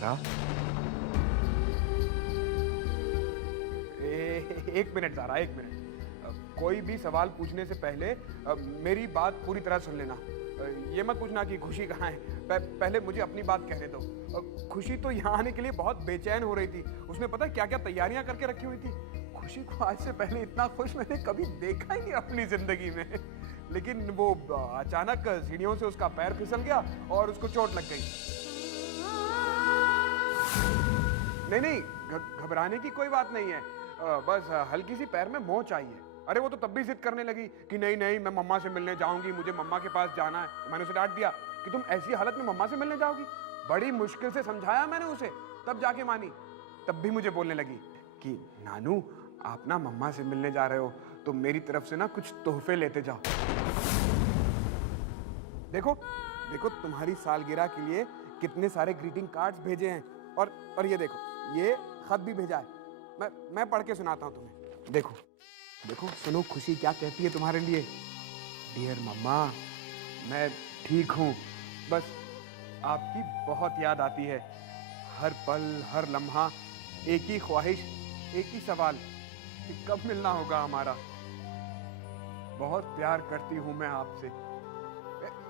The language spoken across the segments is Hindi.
ज़ारा। एक मिनट ज़ारा, एक मिनट। कोई भी सवाल पूछने से पहले मेरी बात पूरी तरह सुन लेना। ये मत पूछना कि खुशी कहाँ है। पहले मुझे अपनी बात कहने दो। खुशी तो यहाँ आने के लिए बहुत बेचैन हो रही थी। उसने पता है क्या क्या तैयारियां करके रखी हुई थी। खुशी को आज से पहले इतना खुश मैंने कभी देखा ही नहीं अपनी जिंदगी में। लेकिन वो अचानक सीढ़ियों से उसका पैर फिसल गया और उसको चोट लग गई। नहीं नहीं, घबराने की कोई बात नहीं है। बस हल्की सी पैर में मोच आई है। अरे वो तो तब भी जिद करने लगी कि नहीं नहीं, मैं मम्मा से मिलने जाऊंगी, मुझे मम्मा के पास जाना है। तो मैंने उसे डांट दिया कि तुम ऐसी हालत में मम्मा से मिलने जाओगी। बड़ी मुश्किल से समझाया मैंने उसे, तब जाके मानी। तब भी मुझे बोलने लगी कि नानू, आप ना मम्मा से मिलने जा रहे हो तो मेरी तरफ से ना कुछ तोहफे लेते जाओ। देखो देखो, तुम्हारी सालगिरह के लिए कितने सारे ग्रीटिंग कार्ड्स भेजे हैं। और ये देखो, ये खत भी भेजा है। मैं पढ़ के सुनाता हूँ तुम्हें। देखो देखो, सुनो खुशी क्या कहती है तुम्हारे लिए। डियर मम्मा, मैं ठीक हूँ, बस आपकी बहुत याद आती है। हर पल हर लम्हा एक ही ख्वाहिश, एक ही सवाल कि कब मिलना होगा हमारा। बहुत प्यार करती हूँ मैं आपसे।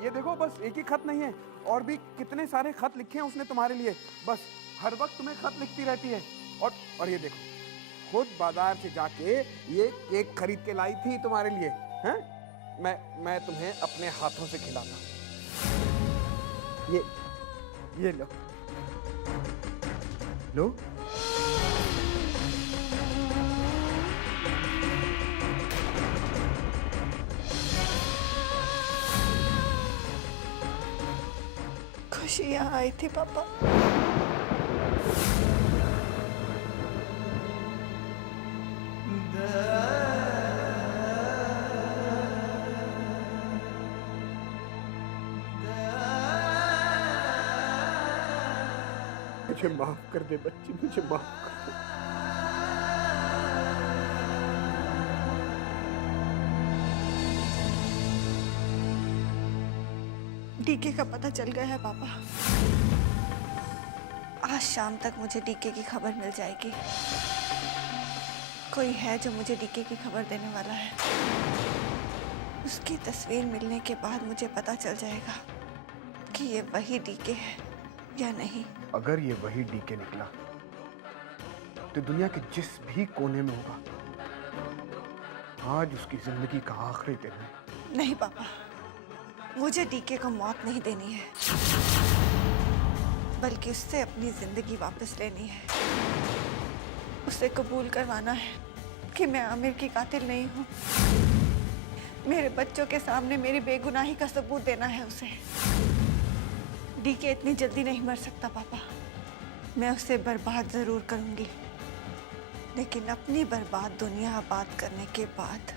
ये देखो, बस एक ही खत नहीं है, और भी कितने सारे खत लिखे हैं उसने तुम्हारे लिए। बस हर वक्त तुम्हें खत लिखती रहती है। और ये देखो, खुद बाजार से जाके ये केक खरीद के लाई थी तुम्हारे लिए। हैं? मैं तुम्हें अपने हाथों से खिलाता हूँ। ये लो लो। खुशी यहाँ आई थी पापा। मुझे माफ कर दे बच्ची, मुझे माफ कर दे। डीके का पता चल गया है पापा। आज शाम तक मुझे डीके की खबर मिल जाएगी। कोई है जो मुझे डीके की खबर देने वाला है। उसकी तस्वीर मिलने के बाद मुझे पता चल जाएगा कि ये वही डीके है या नहीं। अगर ये वही डीके निकला तो दुनिया के जिस भी कोने में होगा, आज उसकी जिंदगी का आखिरी दिन है। नहीं पापा, मुझे डीके को मौत नहीं देनी है, बल्कि उससे अपनी जिंदगी वापस लेनी है। उसे कबूल करवाना है कि मैं आमिर की कातिल नहीं हूँ। मेरे बच्चों के सामने मेरी बेगुनाही का सबूत देना है उसे। डीके इतनी जल्दी नहीं मर सकता पापा। मैं उसे बर्बाद जरूर करूंगी, लेकिन अपनी बर्बाद दुनिया आबाद करने के बाद।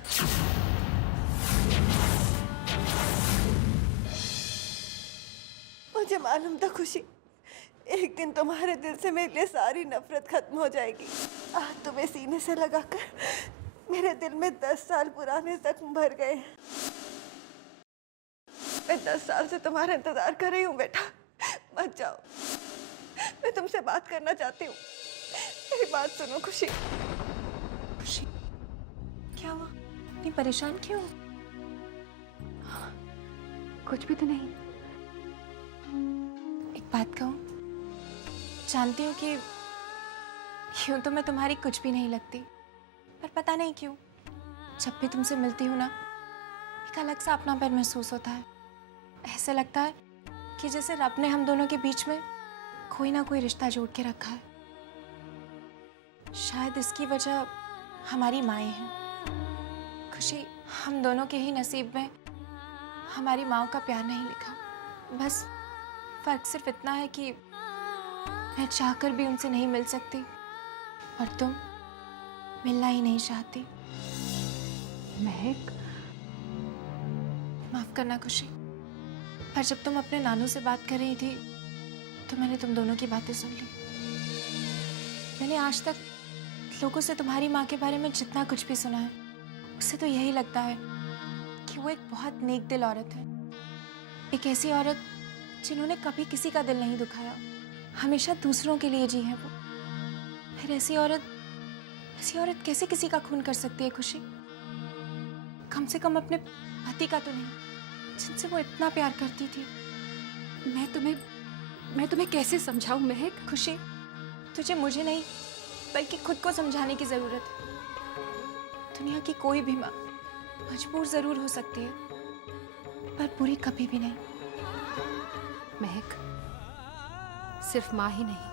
मुझे मालूम था खुशी, एक दिन तुम्हारे दिल से मेरे लिए सारी नफरत खत्म हो जाएगी। आज तुम्हें सीने से लगाकर मेरे दिल में 10 साल पुराने जख्म भर गए हैं। मैं 10 साल से तुम्हारा इंतजार कर रही हूँ बेटा, मत जाओ। मैं तुमसे बात करना चाहती हूँ, मेरी बात सुनो खुशी। खुशी, क्या हुआ? इतनी परेशान क्यों? कुछ भी तो नहीं। एक बात कहूँ, जानती हूँ कि यूं तो मैं तुम्हारी कुछ भी नहीं लगती, पर पता नहीं क्यों जब भी तुमसे मिलती हूँ ना, एक अलग सा अपनापन महसूस होता है। ऐसे लगता है कि जैसे रब ने हम दोनों के बीच में कोई ना कोई रिश्ता जोड़ के रखा है। शायद इसकी वजह हमारी माएँ हैं। खुशी, हम दोनों के ही नसीब में हमारी माँओं का प्यार नहीं लिखा। बस फर्क सिर्फ इतना है कि मैं चाहकर भी उनसे नहीं मिल सकती और तुम मिलना ही नहीं चाहती। महक, माफ करना खुशी, पर जब तुम अपने नानू से बात कर रही थी तो मैंने तुम दोनों की बातें सुन ली। मैंने आज तक लोगों से तुम्हारी माँ के बारे में जितना कुछ भी सुना है, उससे तो यही लगता है कि वो एक बहुत नेक दिल औरत है। एक ऐसी औरत जिन्होंने कभी किसी का दिल नहीं दुखाया, हमेशा दूसरों के लिए जी है वो। फिर ऐसी औरत कैसे किसी का खून कर सकती है खुशी? कम से कम अपने पति का तो नहीं, जिनसे वो इतना प्यार करती थी। मैं तुम्हें कैसे समझाऊं महक? खुशी, तुझे मुझे नहीं बल्कि खुद को समझाने की जरूरत है। दुनिया की कोई भी माँ मजबूर जरूर हो सकती है, पर बुरी कभी भी नहीं। महक, सिर्फ माँ ही नहीं,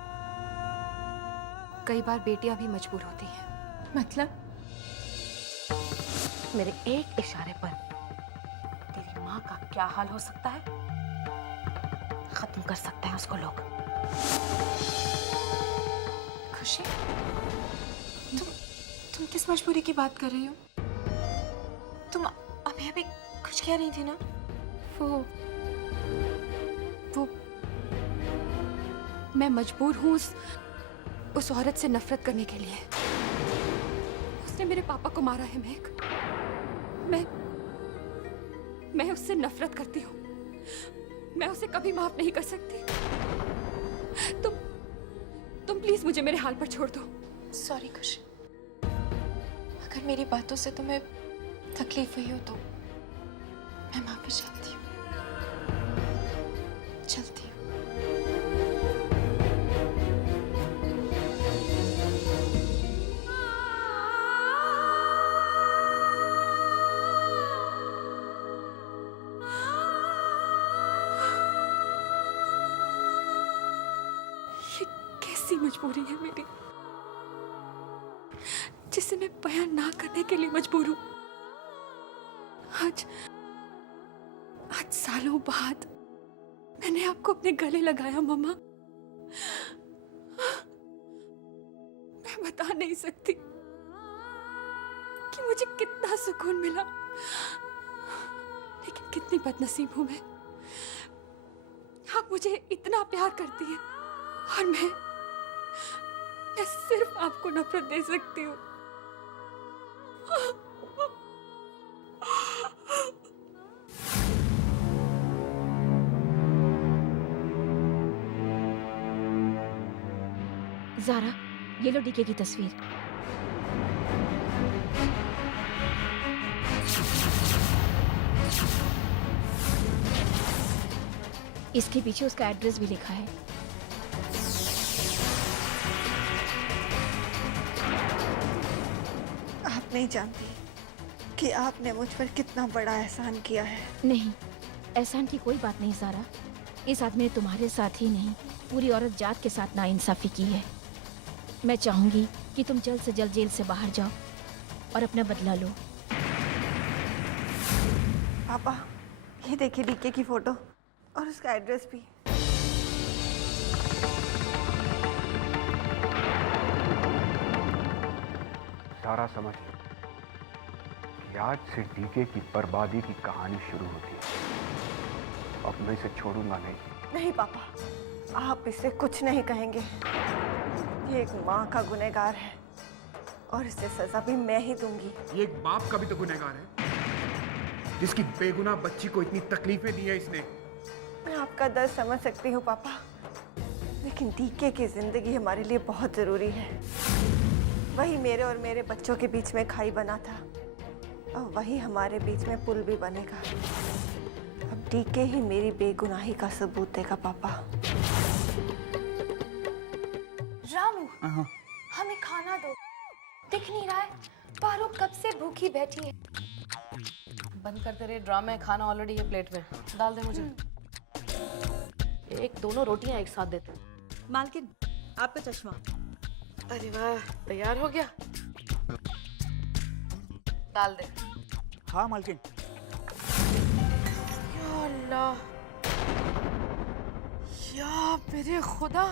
कई बार बेटियां भी मजबूर होती हैं। मतलब? मेरे एक इशारे पर तेरी माँ का क्या हाल हो सकता है, खत्म कर सकते हैं उसको लोग। खुशी, तुम किस मजबूरी की बात कर रही हो? तुम अभी कुछ कह रही थी ना? वो मैं मजबूर हूँ उस औरत से नफरत करने के लिए। उसने मेरे पापा को मारा है महक। मैं उससे नफरत करती हूँ। मैं उसे कभी माफ नहीं कर सकती। तुम प्लीज मुझे मेरे हाल पर छोड़ दो। सॉरी खुशी, अगर मेरी बातों से तुम्हें तकलीफ हुई हो तो मैं माफी चाहती हूँ। चलती हूँ। ये कैसी मजबूरी है मेरी, जिसे मैं बयान ना करने के लिए मजबूर हूं। आज सालों बाद मैंने आपको अपने गले लगाया मम्मा। मैं बता नहीं सकती कि मुझे कितना सुकून मिला, लेकिन कितनी बदनसीब हूं मैं। आप मुझे इतना प्यार करती हैं और मैं सिर्फ आपको नफरत दे सकती हूँ। ज़ारा, ये लो डीके की तस्वीर। इसके पीछे उसका एड्रेस भी लिखा है। आप नहीं जानती कि आपने मुझ पर कितना बड़ा एहसान किया है। नहीं, एहसान की कोई बात नहीं ज़ारा। इस आदमी ने तुम्हारे साथ ही नहीं, पूरी औरत जात के साथ नाइंसाफी की है। मैं चाहूंगी कि तुम जल्द से जल्द जेल से बाहर जाओ और अपना बदला लो। पापा, ये देखिए डीके की फोटो और उसका एड्रेस भी। सारा समझ लो कि आज से डीके की बर्बादी की कहानी शुरू होती है। अब मैं इसे छोड़ूंगा नहीं। नहीं पापा, आप इससे कुछ नहीं कहेंगे। ये एक माँ का गुनहगार है और इसे सजा भी मैं ही दूंगी। ये एक बाप का भी तो गुनहगार है, जिसकी बेगुनाह बच्ची को इतनी तकलीफें दी है इसने। मैं आपका दर्द समझ सकती हूँ पापा, लेकिन डीके की जिंदगी हमारे लिए बहुत जरूरी है। वही मेरे और मेरे बच्चों के बीच में खाई बना था, और वही हमारे बीच में पुल भी बनेगा। अब डीके ही मेरी बेगुनाही का सबूत देगा पापा। रामू, हमें खाना दो। दिख नहीं रहा है, पारो कब से भूखी बैठी है। बंद कर तेरे ड्रामे, खाना ऑलरेडी है प्लेट में। डाल दे मुझे। एक दोनों रोटियां एक साथ देते। मालकिन, आपका चश्मा। अरे वाह, तैयार हो गया। डाल दे। हाँ मालकिन। या अल्लाह, या मेरे खुदा,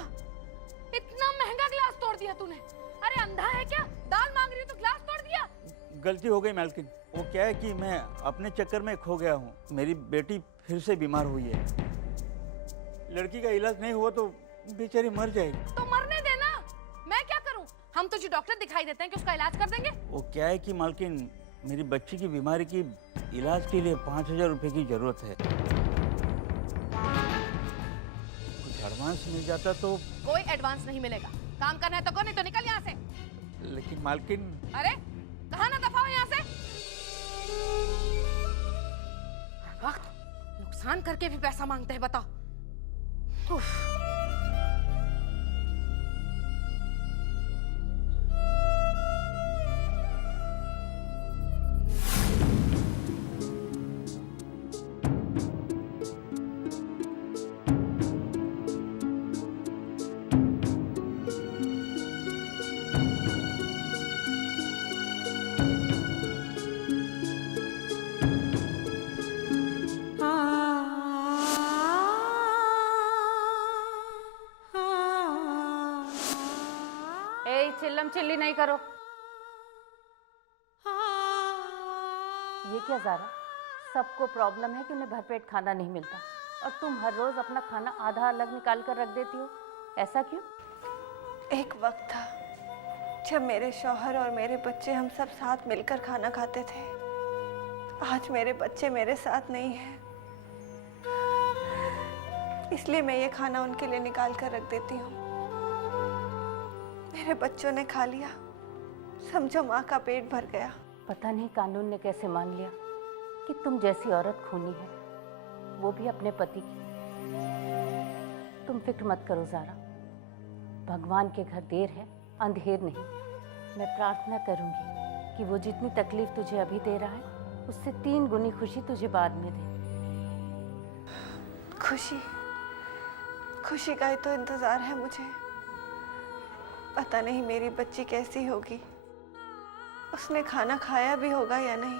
इतना महंगा ग्लास तोड़ दिया तूने। अरे अंधा है क्या? दाल मांग रही हो तो ग्लास तोड़ दिया। गलती हो गई मालकिन। वो क्या है कि मैं अपने चक्कर में खो गया हूँ। मेरी बेटी फिर से बीमार हुई है। लड़की का इलाज नहीं हुआ तो बेचारी मर जाएगी। तो मरने देना, मैं क्या करूं? हम तुझे डॉक्टर दिखाई देते हैं कि उसका इलाज कर देंगे। वो क्या है कि मालकिन, मेरी बच्ची की बीमारी की इलाज के लिए 5000 रुपए की जरूरत है। कुछ एडवांस मिल जाता तो। कोई एडवांस नहीं मिलेगा। काम करना है तो करो, नहीं तो निकल यहाँ से। लेकिन मालकिन। अरे कहा ना दफा हो यहाँ से। हर वक्त नुकसान करके भी पैसा मांगते हैं, बताओ। उफ। चिल्लम चिल्ली नहीं करो। ये क्या ज़ारा, सबको प्रॉब्लम है कि उन्हें भरपेट खाना नहीं मिलता और तुम हर रोज अपना खाना आधा अलग निकाल कर रख देती हो, ऐसा क्यों? एक वक्त था जब मेरे शौहर और मेरे बच्चे हम सब साथ मिलकर खाना खाते थे। आज मेरे बच्चे मेरे साथ नहीं हैं, इसलिए मैं ये खाना उनके लिए निकाल कर रख देती हूँ। मेरे बच्चों ने खा लिया, समझो माँ का पेट भर गया। पता नहीं कानून ने कैसे मान लिया कि तुम जैसी औरत खूनी है, वो भी अपने पति की। तुम फिक्र मत करो ज़ारा, भगवान के घर देर है अंधेर नहीं। मैं प्रार्थना करूंगी कि वो जितनी तकलीफ तुझे अभी दे रहा है उससे 3 गुनी खुशी तुझे बाद में दे। खुशी, खुशी का ही तो इंतजार है मुझे। पता नहीं मेरी बच्ची कैसी होगी, उसने खाना खाया भी होगा या नहीं।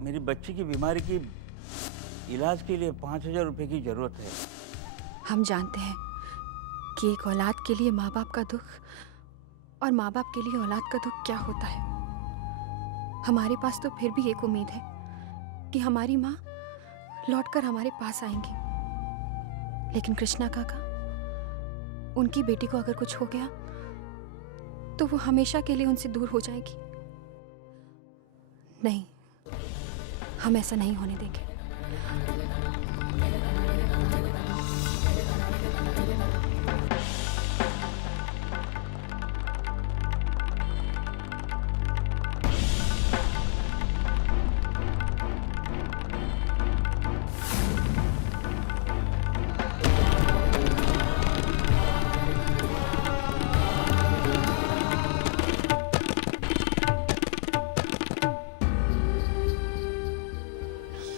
मेरी बच्ची की बीमारी की इलाज के लिए 5,000 रुपए की जरूरत है। हम जानते हैं कि एक औलाद के लिए माँ बाप का दुख और माँ बाप के लिए औलाद का दुख क्या होता है। हमारे पास तो फिर भी एक उम्मीद है कि हमारी माँ लौटकर हमारे पास आएंगी, लेकिन कृष्णा काका, उनकी बेटी को अगर कुछ हो गया तो वो हमेशा के लिए उनसे दूर हो जाएगी। नहीं, हम ऐसा नहीं होने देंगे।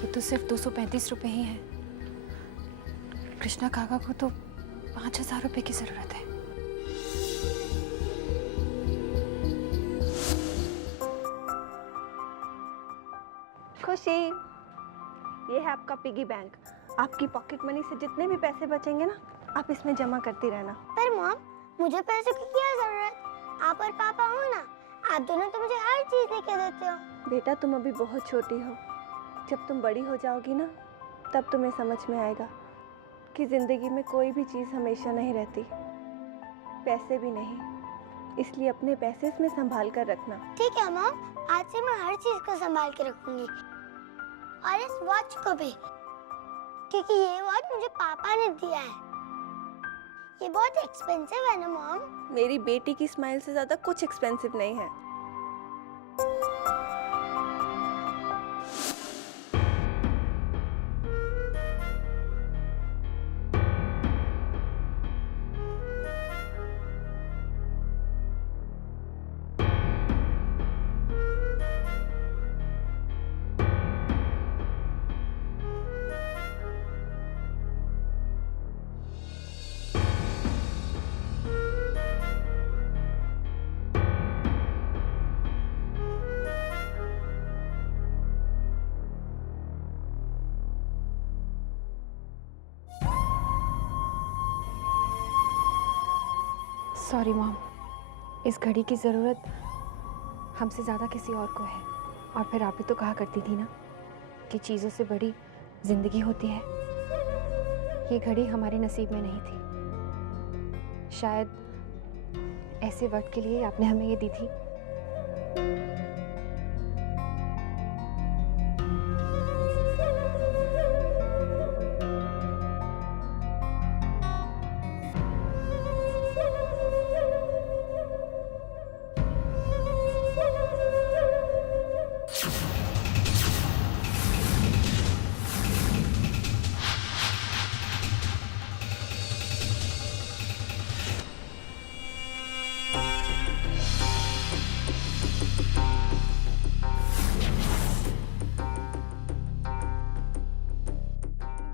तो सिर्फ 235 रुपए ही हैं। कृष्णा काका को तो 5,000 रुपए की जरूरत है। खुशी, ये है आपका पिगी बैंक। आपकी पॉकेट मनी से जितने भी पैसे बचेंगे ना, आप इसमें जमा करती रहना। पर मॉम, मुझे पैसे की क्या जरूरत? आप और पापा हो ना, आप दोनों तो मुझे हर चीज लेके देते हो। बेटा, तुम अभी बहुत छोटी हो, जब तुम बड़ी हो जाओगी ना, तब तुम्हें समझ में आएगा कि जिंदगी में कोई भी चीज़ हमेशा नहीं रहती, पैसे भी नहीं। इसलिए अपने पैसे इसमें संभाल कर रखना। ठीक है मॉम, आज से मैं हर चीज को संभाल के रखूंगी, और इस वॉच को भी, क्योंकि ये वॉच मुझे पापा ने दिया है। ये बहुत एक्सपेंसिव है ना मॉम? मेरी बेटी की स्माइल से ज़्यादा कुछ एक्सपेंसिव नहीं है। सॉरी मॉम, इस घड़ी की ज़रूरत हमसे ज़्यादा किसी और को है। और फिर आप भी तो कहा करती थी ना कि चीज़ों से बड़ी ज़िंदगी होती है। ये घड़ी हमारे नसीब में नहीं थी। शायद ऐसे वक्त के लिए आपने हमें ये दी थी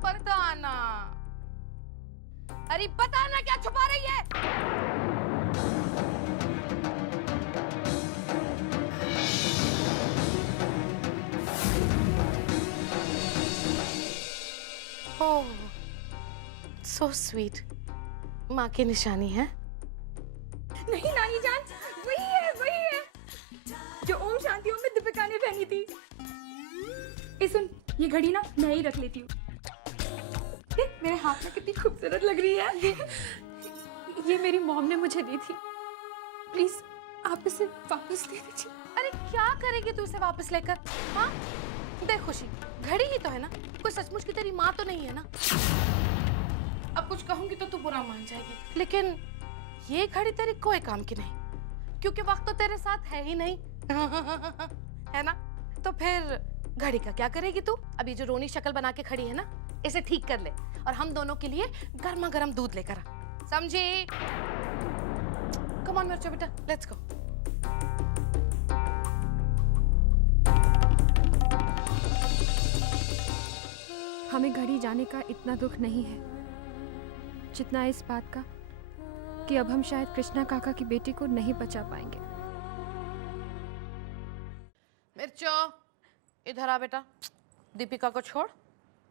बताना, अरे बताना क्या छुपा रही है? ओह, सो स्वीट। माँ की निशानी है? नहीं नानी जान, वही है जो ओम शांति ओम में दीपिका ने पहनी थी। ए सुन, ये घड़ी ना मैं ही रख लेती हूँ। देख मेरे हाथ में कितनी खूबसूरत लग रही है। ये मेरी मॉम ने मुझे दी थी। प्लीज आप इसे वापस दे दीजिए। अरे क्या करेगी तू इसे वापस लेकर? हाँ देख खुशी, घड़ी ही तो है ना, कोई सचमुच की तेरी माँ तो नहीं है ना। अब कुछ कहूंगी तो तू बुरा मान जाएगी, लेकिन ये घड़ी तेरी कोई काम की नहीं, क्योंकि वक्त तो तेरे साथ है ही नहीं। है ना? तो फिर घड़ी का क्या करेगी तू? अभी जो रोनी शक्ल बना के खड़ी है ना, इसे ठीक कर ले और हम दोनों के लिए गर्मा गर्म दूध लेकर आ, समझी? कम ऑन मिर्चा बेटा, लेट्स गो। हमें घड़ी जाने का इतना दुख नहीं है जितना इस बात का कि अब हम शायद कृष्णा काका की बेटी को नहीं बचा पाएंगे। मिर्चो, इधर आ बेटा। दीपिका को छोड़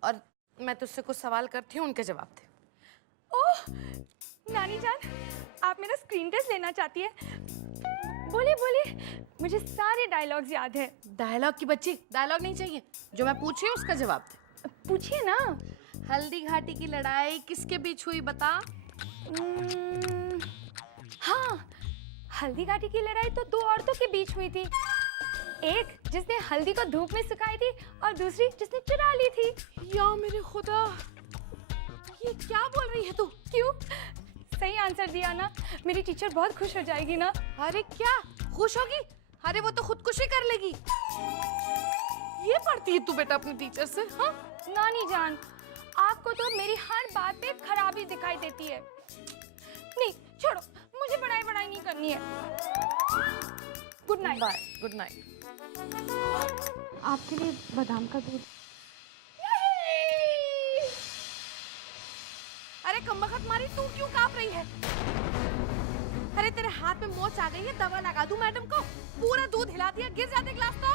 और मैं तुझसे कुछ सवाल करती हूँ, उनके जवाब दे। ओह नानी जान, आप मेरा स्क्रीन टेस्ट लेना चाहती है? बोलिए बोलिए, मुझे सारे डायलॉग्स याद है। डायलॉग की बच्ची, डायलॉग नहीं चाहिए, जो मैं पूछी हूँ उसका जवाब दे। पूछिए ना। हल्दी घाटी की लड़ाई किसके बीच हुई बता? हाँ, हल्दी घाटी की लड़ाई तो दो औरतों के बीच हुई थी। एक जिसने हल्दी को धूप में सुखाई थी और दूसरी जिसने चुरा ली थी। या मेरे खुदा, ये क्या बोल रही है तू? क्यों? सही आंसर दिया ना, मेरी टीचर बहुत खुश हो जाएगी ना। अरे क्या खुश होगी? अरे वो तो खुदकुशी कर लेगी। ये पढ़ती है तू बेटा अपनी टीचर से? हाँ नानी जान, आपको तो मेरी हर बात पे खराबी दिखाई देती है। नहीं छोड़ो, मुझे पढ़ाई नहीं करनी है। Good night. Bye, good night. आपके लिए बादाम का दूध। अरे कमबख्त मारी, तू क्यों कांप रही है? अरे तेरे हाथ में मोच आ गई है, दवा लगा दूं मैडम को? पूरा दूध हिला दिया, गिर जाते ग्लास तो।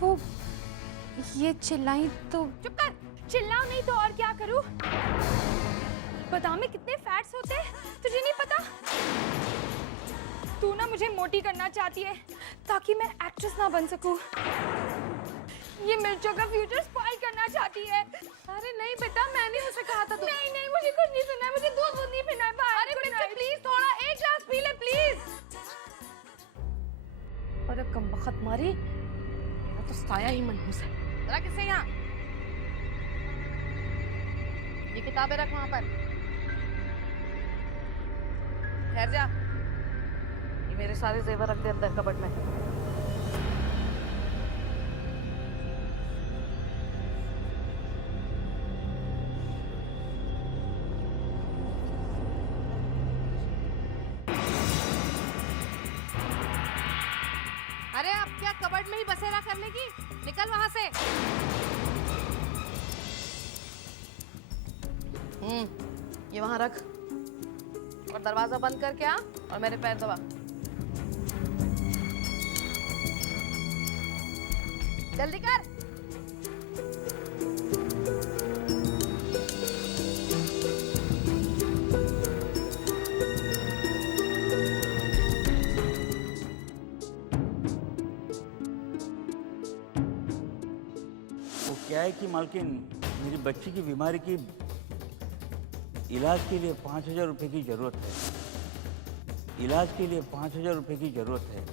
वो ये चिल्लाई तो। चुप कर। चिल्लाओ नहीं तो और क्या करूं? बादाम में कितने फैट्स होते हैं तुझे नहीं पता? तू ना मुझे मोटी करना चाहती है ताकि मैं एक्ट्रेस ना बन सकूं। ये मिर्चों का फ्यूचर स्पॉइल करना चाहती है। अरे नहीं बेटा, मैंने उसे कहा था तो। नहीं मुझे कुछ नहीं सुनना है, मुझे दूध नहीं पीना है। अरे मिर्चो प्लीज, थोड़ा एक ग्लास पी ले प्लीज। अरे कमबख्त मारी, मैं तो साया ही मनहूस है। रख इसे यहाँ। ये किताबें रख वहां पर। ठहर जा। ये मेरे सारे जेवर रख दे अंदर कबर्ड में। अरे अब क्या कबर्ड में ही बसेरा कर लेगी? निकल वहां से। ये वहां रख और दरवाजा बंद करके आ और मेरे पैर दबा। जल्दी कर। वो क्या है कि मालकिन, मेरी बच्ची की बीमारी की इलाज के लिए 5,000 रुपये की जरूरत है। इलाज के लिए 5,000 रुपये की जरूरत है।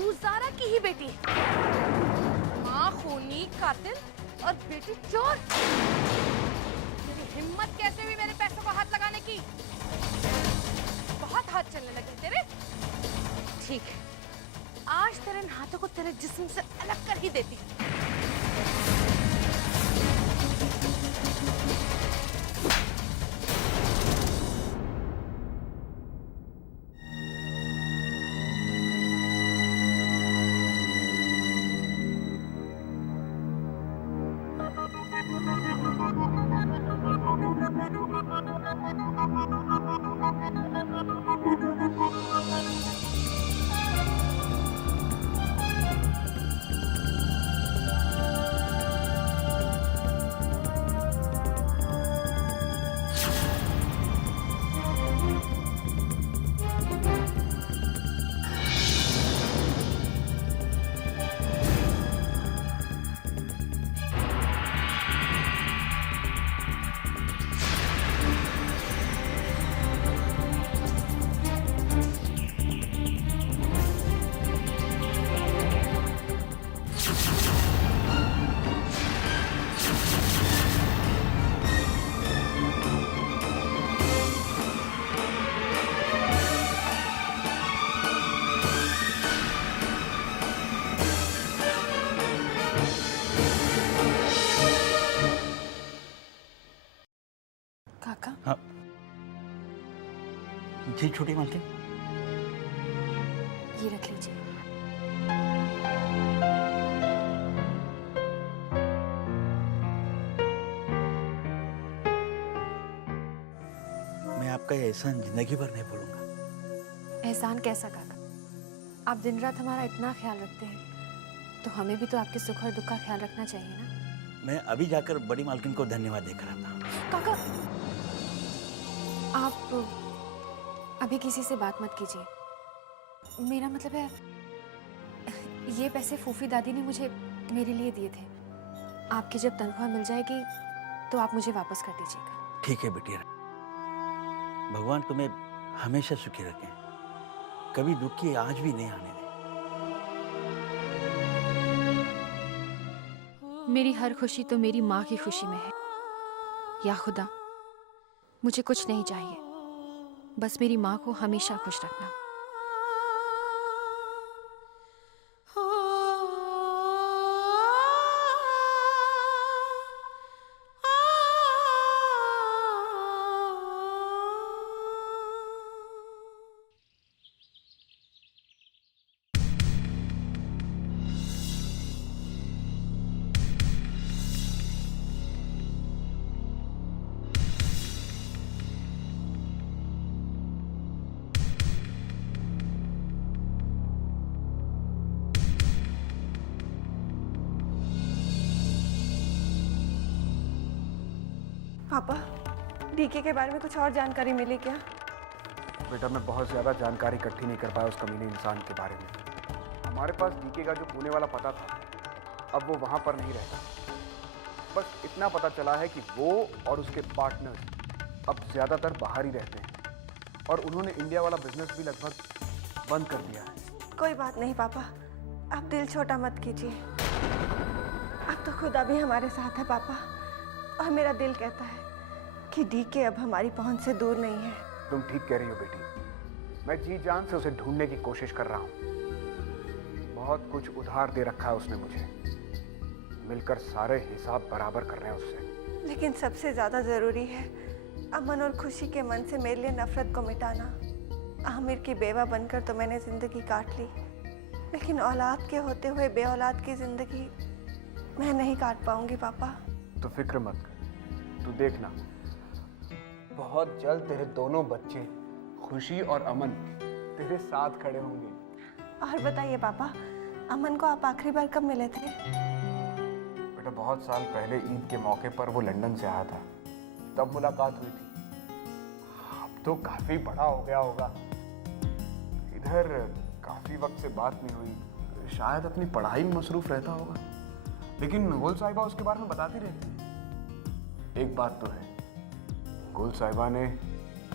तू ज़ारा की ही बेटी है। माँ खूनी कातिल और बेटी चोर। तेरी हिम्मत कैसे हुई मेरे पैसों को हाथ लगाने की? बहुत हाथ चलने लगे तेरे। ठीक है, आज तेरे इन हाथों को तेरे जिस्म से अलग कर ही देती हूँ। काका, हाँ जी छोटी मालकिन। ये रख लीजिए। मैं आपका ये एहसान जिंदगी भर नहीं भूलूंगा। एहसान कैसा काका? आप दिन रात हमारा इतना ख्याल रखते हैं, तो हमें भी तो आपके सुख और दुख का ख्याल रखना चाहिए ना। मैं अभी जाकर बड़ी मालकिन को धन्यवाद देकर आता हूँ। काका, आप अभी किसी से बात मत कीजिए। मेरा मतलब है, ये पैसे फूफी दादी ने मुझे मेरे लिए दिए थे। आपकी जब तनख्वाह मिल जाएगी तो आप मुझे वापस कर दीजिएगा। ठीक है बेटी, भगवान तुम्हें हमेशा सुखी रखें, कभी दुख की आज भी नहीं आने दे। मेरी हर खुशी तो मेरी माँ की खुशी में है। या खुदा, मुझे कुछ नहीं चाहिए, बस मेरी माँ को हमेशा खुश रखना। पापा, डीके के बारे में कुछ और जानकारी मिली क्या? बेटा, मैं बहुत ज़्यादा जानकारी इकट्ठी नहीं कर पाया उस कमीने इंसान के बारे में। हमारे पास डीके का जो पुणे वाला पता था, अब वो वहाँ पर नहीं रहता। बस इतना पता चला है कि वो और उसके पार्टनर्स अब ज़्यादातर बाहर ही रहते हैं और उन्होंने इंडिया वाला बिजनेस भी लगभग बंद कर दिया है। कोई बात नहीं पापा, आप दिल छोटा मत कीजिए। अब तो खुदा भी हमारे साथ है पापा, और मेरा दिल कहता है कि डीके अब हमारी पहुंच से दूर नहीं है। तुम ठीक कह रही हो बेटी, मैं जी जान से उसे ढूंढने की कोशिश कर रहा हूँ। बहुत कुछ उधार दे रखा है उसने मुझे, मिलकर सारे हिसाब बराबर कर रहे हैं उससे। लेकिन सबसे ज्यादा जरूरी है अमन और खुशी के मन से मेरे लिए नफरत को मिटाना। आमिर की बेवा बनकर तो मैंने जिंदगी काट ली, लेकिन औलाद के होते हुए बे औलाद की जिंदगी मैं नहीं काट पाऊंगी पापा। तो फिक्र मत कर, तू देखना, बहुत जल्द तेरे दोनों बच्चे खुशी और अमन तेरे साथ खड़े होंगे। और बताइए पापा, अमन को आप आखिरी बार कब मिले थे? बेटा, बहुत साल पहले ईद के मौके पर वो लंदन से आया था, तब मुलाकात हुई थी। अब तो काफी बड़ा हो गया होगा, इधर काफी वक्त से बात नहीं हुई, शायद अपनी पढ़ाई में मसरूफ रहता होगा। लेकिन गुल साहिबा उसके बारे में बताती रहती है। एक बात तो है, गुल साहिबा ने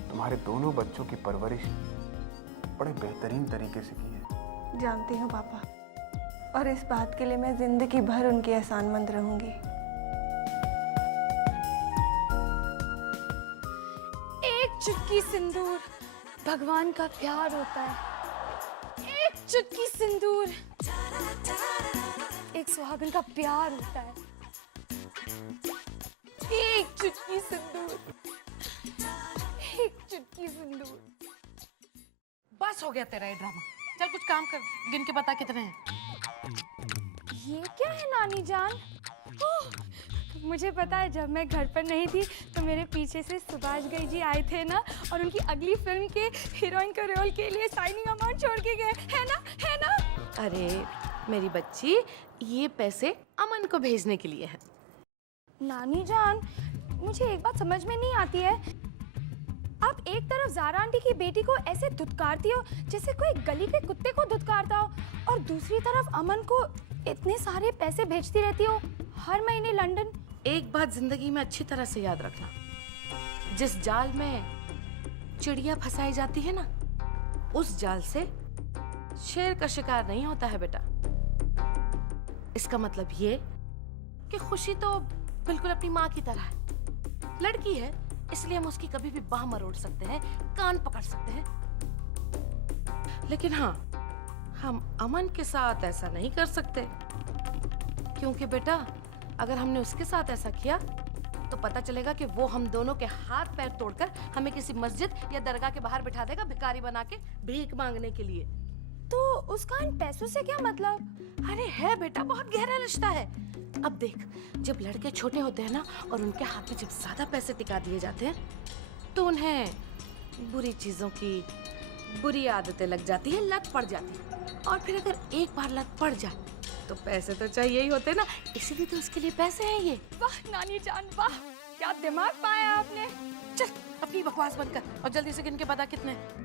तुम्हारे दोनों बच्चों की परवरिश बड़े बेहतरीन तरीके से की है। जानती हूँ पापा, और इस बात के लिए मैं जिंदगी भर उनकी एहसानमंद रहूंगी। एक चुटकी सिंदूर भगवान का प्यार होता है। एक चुटकी सिंदूर एक सुहागन का प्यार होता है। एक चुटकी सिंदूर, एक चुटकी सिंदूर। बस हो गया तेरा ये ड्रामा। चल कुछ काम कर, गिन के बता कितने हैं। ये क्या है नानी जान? ओह, मुझे पता है, जब मैं घर पर नहीं थी तो मेरे पीछे से सुभाष घई जी आए थे ना, और उनकी अगली फिल्म के हीरोइन के रोल के लिए साइनिंग अमाउंट छोड़ के गए, है ना? है ना? अरे मेरी बच्ची, ये पैसे अमन को भेजने के लिए है। नानी जान, मुझे एक बात समझ में नहीं आती है। आप एक तरफ ज़ारा आंटी की बेटी को ऐसे धुतकारती हो जैसे कोई गली के कुत्ते को धुतकारता हो, और दूसरी तरफ अमन को इतने सारे पैसे भेजती रहती हो हर महीने लंदन। एक बात जिंदगी में अच्छी तरह से याद रखना, जिस जाल में चिड़िया फंसाई जाती है ना, उस जाल से शेर का शिकार नहीं होता है बेटा। इसका मतलब ये कि खुशी तो बिल्कुल अपनी माँ की तरह है। लड़की है इसलिए हम उसकी कभी भी बाह मरोड़ सकते हैं, कान पकड़ सकते हैं। लेकिन हाँ, हम अमन के साथ ऐसा नहीं कर सकते, क्योंकि बेटा अगर हमने उसके साथ ऐसा किया तो पता चलेगा कि वो हम दोनों के हाथ पैर तोड़कर हमें किसी मस्जिद या दरगाह के बाहर बिठा देगा, भिखारी बना के भीख मांगने के लिए। तो उसका इन पैसों से क्या मतलब? अरे है बेटा, बहुत गहरा रिश्ता है। अब देख, जब लड़के छोटे होते हैं ना और उनके हाथ में जब ज्यादा पैसे टिका दिए जाते हैं तो उन्हें बुरी चीजों की बुरी आदतें लग जाती है, लत पड़ जाती है। और फिर अगर एक बार लत पड़ जाए तो पैसे तो चाहिए ही होते ना, इसीलिए तो उसके लिए पैसे हैं ये। वाह नानी जान, वाह, क्या दिमाग पाया आपने। चल अपनी बकवास बंद कर और जल्दी से गिन के बता कितने हैं।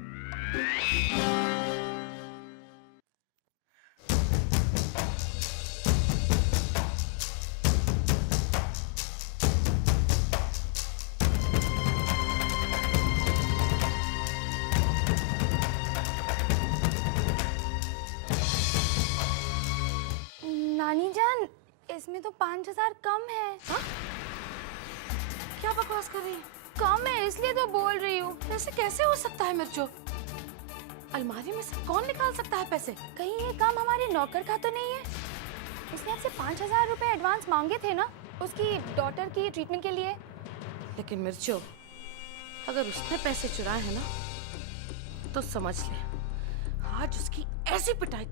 नानी जान, इसमें तो 5,000 कम है। हा? क्या बकवास कर रही है? कम है इसलिए तो बोल रही हूँ। ऐसे कैसे हो सकता है मिर्चो? अलमारी में से कौन निकाल सकता है पैसे? कहीं ये काम हमारे नौकर का तो नहीं है? उसने आपसे 5,000 रुपए एडवांस मांगे थे ना, उसकी डॉटर की ट्रीटमेंट के लिए। लेकिन मिर्चो, अगर उसने पैसे चुराए हैं ना तो समझ ले, आज उसकी ऐसी पिटाई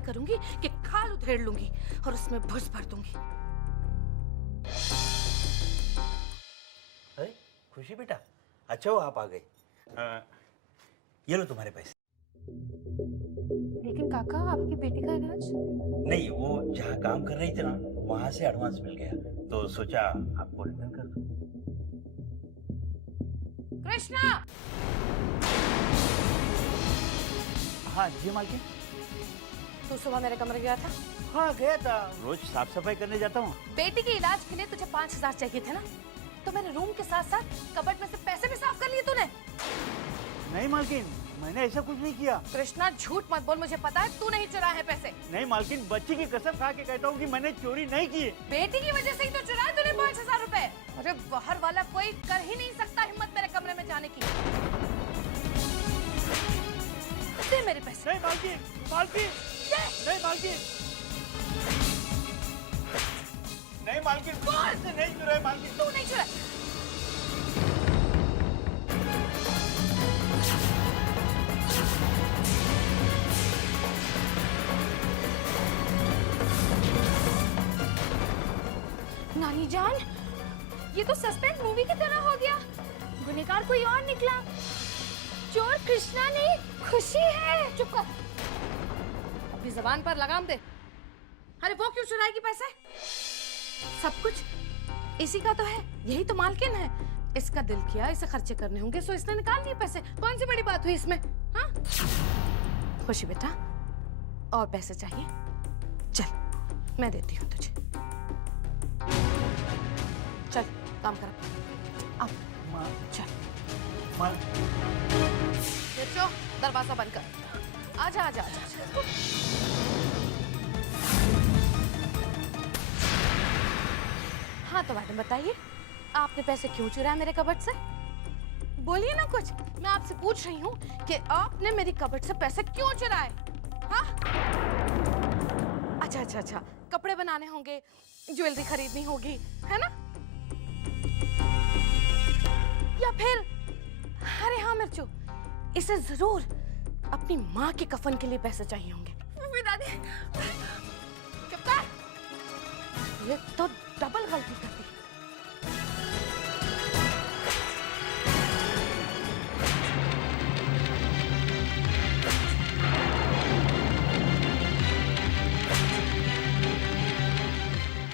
करूंगी कि खाल उधेड़ लूंगी और उसमें भुस भर दूंगी। अरे खुशी बेटा, अच्छा हो आप आ गए। ये लो तुम्हारे पैसे। लेकिन काका, आपकी बेटी का इलाज? नहीं, वो जहाँ काम कर रही थी ना वहां से एडवांस मिल गया, तो सोचा आपको रिटर्न कर दूं। कृष्णा! हाँ जी मालकिन। तू सुबह मेरे कमरे गया था? हाँ गया था, रोज साफ सफाई करने जाता हूँ। बेटी के इलाज के लिए तुझे 5,000 चाहिए थे ना, तो मेरे रूम के साथ साथ कबर्ड में से पैसे भी साफ कर लिए तूने। नहीं मालकिन, मैंने ऐसा कुछ नहीं किया। कृष्णा झूठ मत बोल, मुझे पता है तू नहीं चुराए हैं पैसे। नहीं मालकिन, बच्ची की कसम खा के कहता हूँ कि मैंने चोरी नहीं की। बेटी की वजह से ही तो चुराए तूने 5,000 रुपए। अरे बाहर वाला कोई कर ही नहीं सकता हिम्मत मेरे कमरे में जाने की। दे मेरे पैसे। नहीं मालकिन, मालकिन, नहीं मालकिन, नहीं मालकिन, पैसे नहीं चुराए मालकिन। तू नहीं चुराए। नानी जान, ये तो सस्पेंस मूवी की तरह हो गया। गुनहगार कोई और निकला। चोर कृष्णा नहीं, खुशी है। चुप कर, अपनी जबान पर लगाम दे। अरे वो क्यों चुराएगी पैसे? सब कुछ इसी का तो है, यही तो मालकिन है। इसका दिल किया, इसे खर्चे करने होंगे, सो इसने निकाल लिए पैसे। कौन सी बड़ी बात हुई इसमें? हाँ खुशी बेटा, और पैसे चाहिए? चल मैं देती हूँ तुझे। चल काम कर अब। चल माल दरवाजा बंद कर। आजा आजा आजा। हाँ तो मैडम बताइए, आपने पैसे क्यों चुराए मेरे कबर्ड से? बोलिए ना कुछ। मैं आपसे पूछ रही हूँ कि आपने मेरी कबर्ड से पैसे क्यों चुराए? हाँ? अच्छा अच्छा अच्छा, कपड़े बनाने होंगे, ज्वेलरी खरीदनी होगी, है ना? या फिर अरे हाँ मिर्चू, इसे जरूर अपनी माँ के कफन के लिए पैसे चाहिए होंगे। दादी चुप कर, ये तो डबल गलती कर दी।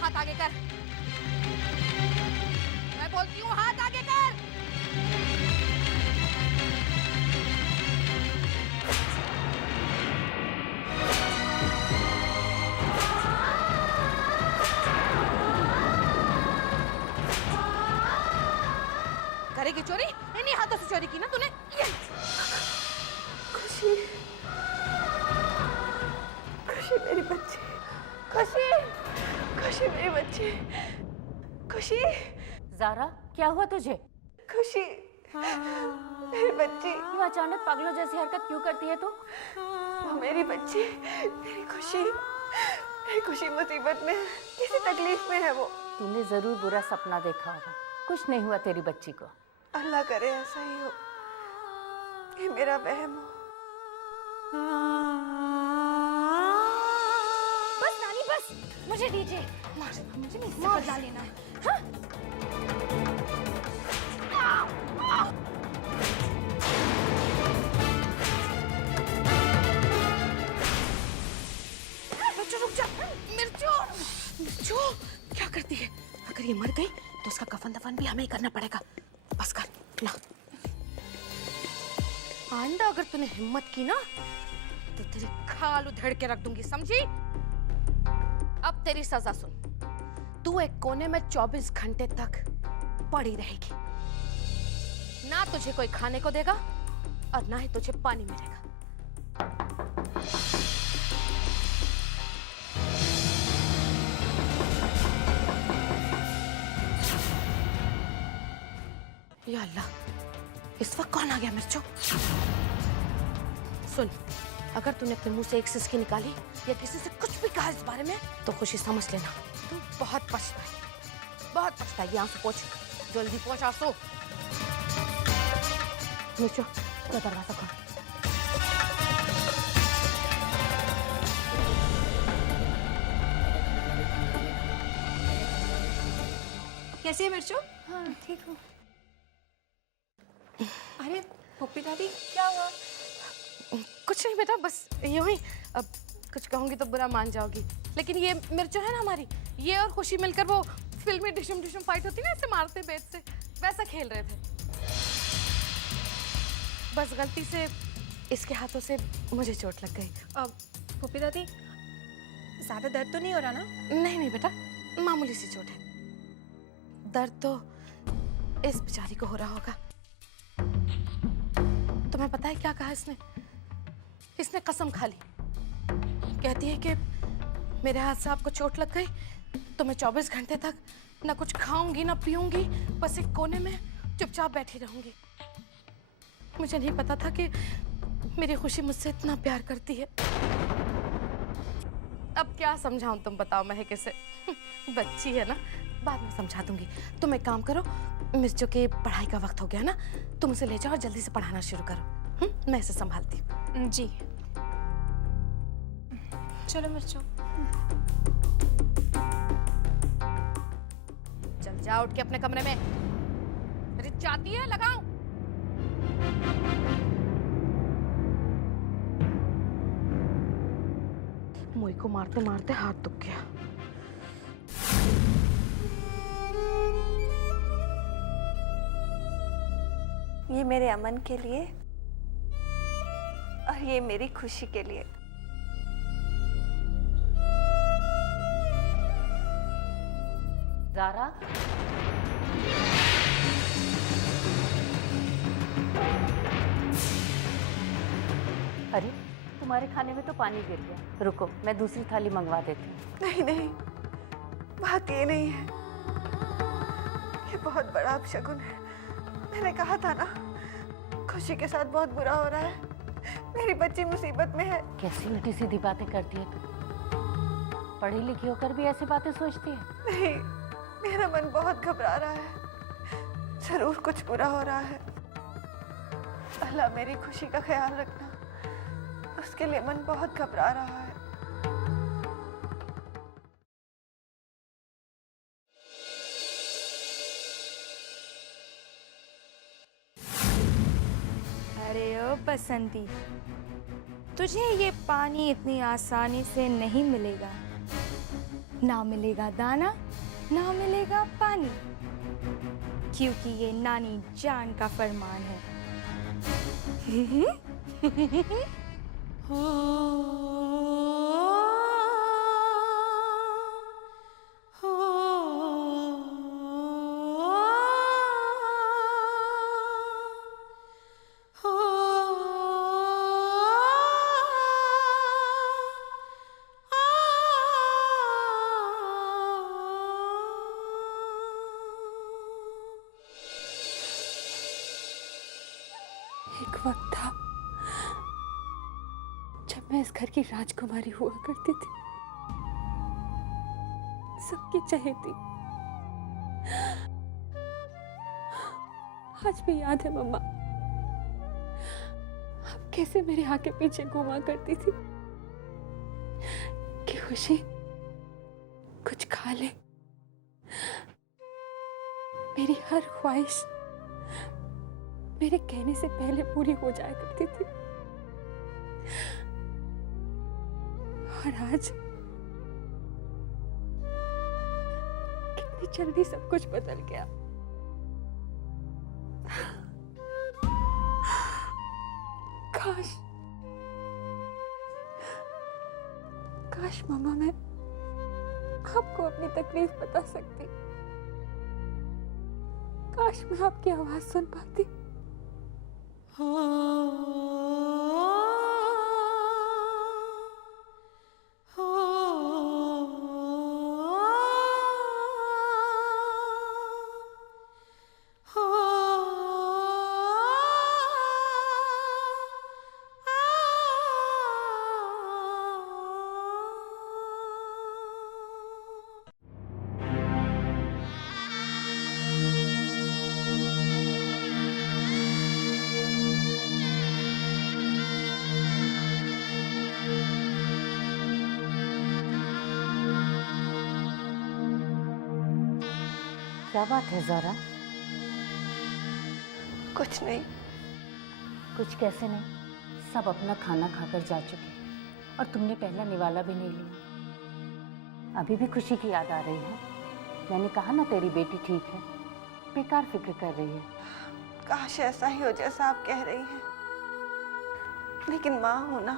हाथ आगे कर, मैं बोलती हूँ हाथ आगे कर। करेगी चोरी? इन्हीं हाथों से चोरी की ना तूने? खुशी, खुशी मेरी बच्ची, खुशी, खुशी मेरी बच्ची, खुशी, जारा, क्या हुआ तुझे? खुशी, मेरी बच्ची। क्यों अचानक पागलों जैसी हरकत क्यों करती है तू? वो मेरी बच्ची, मेरी खुशी मुसीबत में, किसी तकलीफ में है वो। तूने जरूर बुरा सपना देखा होगा। कुछ नहीं हुआ तेरी बच्ची को। अल्लाह करे ऐसा ही हो, ये मेरा वहम हो। बस नानी बस, मुझे दीजिए। मुझे नहीं इससे बदला लेना है। हाँ? मिर्चू रुक जा। मिर्चू, मिर्चू क्या करती है? अगर ये मर गई तो उसका कफन दफन भी हमें ही करना पड़ेगा। बस कर, ला। आंदा अगर तूने हिम्मत की ना तो तेरी खाल उधेड़ के रख दूंगी, समझी? अब तेरी सजा सुन। तू एक कोने में 24 घंटे तक पड़ी रहेगी। ना तुझे कोई खाने को देगा और ना ही तुझे पानी मिलेगा। या अल्लाह, इस वक्त कौन आ गया मिर्चो? सुन, अगर तूने अपने मुंह से एक सिसकी निकाली या किसी से कुछ भी कहा इस बारे में तो खुशी समझ लेना तू बहुत पछताएगी, बहुत पछताएगी। आंसू पोंछ, जल्दी पोंछ आंसू। मिर्चो, तो दरवाजा खोल। कैसी है मिर्चू? हाँ ठीक हूँ। अरे पप्पी दादी, क्या हुआ? कुछ नहीं बेटा, बस यूं ही। अब कुछ कहूंगी तो बुरा मान जाओगी, लेकिन ये मिर्चो है ना हमारी, ये और खुशी मिलकर वो फिल्मी डिशम डिशम फाइट होती ना, ऐसे मारते बेत से, वैसा खेल रहे थे। बस गलती से इसके हाथों से मुझे चोट लग गई। अब पप्पी दादी, ज्यादा दर्द तो नहीं हो रहा ना? नहीं नहीं बेटा, मामूली सी चोट है। दर्द तो इस बेचारी को हो रहा होगा। तुम्हें पता है क्या कहा इसने? इसने कसम खा ली, कहती है कि मेरे हाथ से आपको चोट लग गई तो मैं 24 घंटे तक ना कुछ खाऊंगी ना पीऊंगी, बस एक कोने में चुपचाप बैठी रहूंगी। मुझे नहीं पता था कि मेरी खुशी मुझसे इतना प्यार करती है। अब क्या समझाऊं, तुम बताओ मैं कैसे? बच्ची है ना, बाद में समझा दूंगी। तुम एक काम करो, मिर्चों के पढ़ाई का वक्त हो गया ना, तुम उसे ले जाओ और जल्दी से पढ़ाना शुरू करो। मैं इसे संभालती हूँ। जी चलो मिर्चू। चल जा, उठ के अपने कमरे में। रिच जाती है, लगाओ। मुई को मारते मारते हाथ दुख गया। ये मेरे अमन के लिए और ये मेरी खुशी के लिए। जारा, अरे तुम तुम्हारे खाने में तो पानी गिर गया। रुको, मैं दूसरी थाली मंगवा देती हूँ। नहीं नहीं, बात ये नहीं है, ये बहुत बड़ा अपशगुन है। मैंने कहा था ना, खुशी के साथ बहुत बुरा हो रहा है। मेरी बच्ची मुसीबत में है। कैसी उल्टी सीधी बातें करती है तू? पढ़ी लिखी होकर भी ऐसी बातें सोचती है? नहीं, मेरा मन बहुत घबरा रहा है। जरूर कुछ बुरा हो रहा है। अल्लाह मेरी खुशी का ख्याल रखना। उसके लिए मन बहुत घबरा रहा है। अरे ओ बसंती, तुझे ये पानी इतनी आसानी से नहीं मिलेगा। ना मिलेगा दाना, ना मिलेगा पानी, क्योंकि ये नानी जान का फरमान है। एक वक्त था जब मैं इस घर की राजकुमारी हुआ करती थी, सबकी चहेती। आज भी याद है मम्मा, आप कैसे मेरे आगे पीछे घुमा करती थी कि खुशी कुछ खा ले। मेरी हर ख्वाहिश मेरे कहने से पहले पूरी हो जाया करती थी। और आज कितनी जल्दी सब कुछ बदल गया। काश काश मामा मैं आपको अपनी तकलीफ बता सकती। काश मैं आपकी आवाज सुन पाती। क्या बात है ज़ारा? कुछ नहीं। कुछ कैसे नहीं? सब अपना खाना खाकर जा चुके और तुमने पहला निवाला भी नहीं लिया। अभी भी खुशी की याद आ रही है? मैंने कहा ना तेरी बेटी ठीक है, बेकार फिक्र कर रही है। काश ऐसा ही हो जैसा आप कह रही हैं, लेकिन माँ हो ना,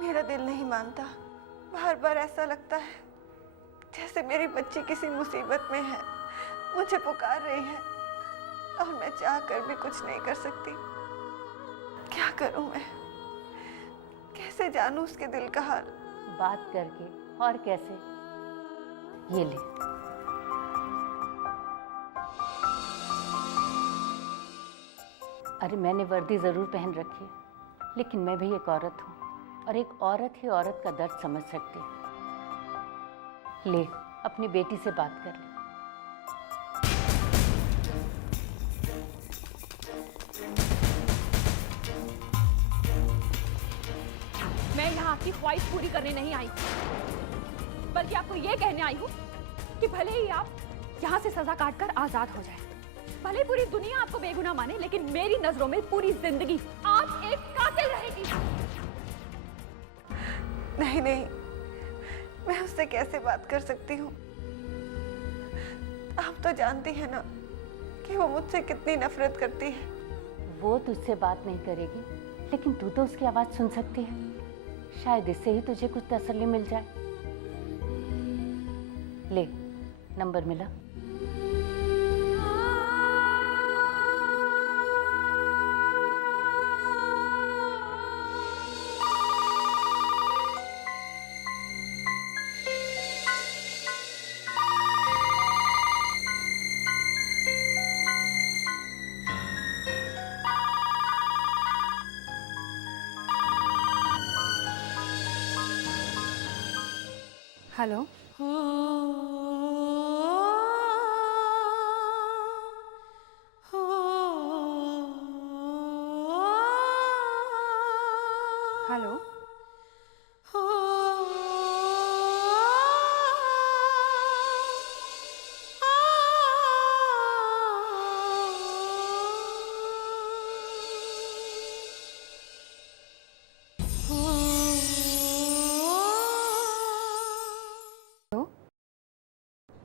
मेरा दिल नहीं मानता। बार बार ऐसा लगता है जैसे मेरी बच्ची किसी मुसीबत में है, मुझे पुकार रही है और मैं चाह कर भी कुछ नहीं कर सकती। क्या करूं मैं? कैसे जानूं उसके दिल का हाल? बात करके। और कैसे? ये ले। अरे मैंने वर्दी जरूर पहन रखी है, लेकिन मैं भी एक औरत हूँ और एक औरत ही औरत का दर्द समझ सकती है। ले, अपनी बेटी से बात कर ले। मैं यहाँ आपकी ख्वाहिश पूरी करने नहीं आई, बल्कि आपको ये कहने आई हूँ कि भले ही आप यहाँ से सजा काटकर आजाद हो जाए, भले ही पूरी दुनिया आपको बेगुनाह माने, लेकिन मेरी नजरों में पूरी जिंदगी आप एक कातिल रहेगी। नहीं नहीं, मैं उससे कैसे बात कर सकती हूँ? आप तो जानती हैं ना कि वो मुझसे कितनी नफरत करती है। वो तुझसे बात नहीं करेगी, लेकिन तू तो उसकी आवाज सुन सकती है। शायद इससे ही तुझे कुछ तसल्ली मिल जाए। ले, नंबर मिला। हेलो। हेलो।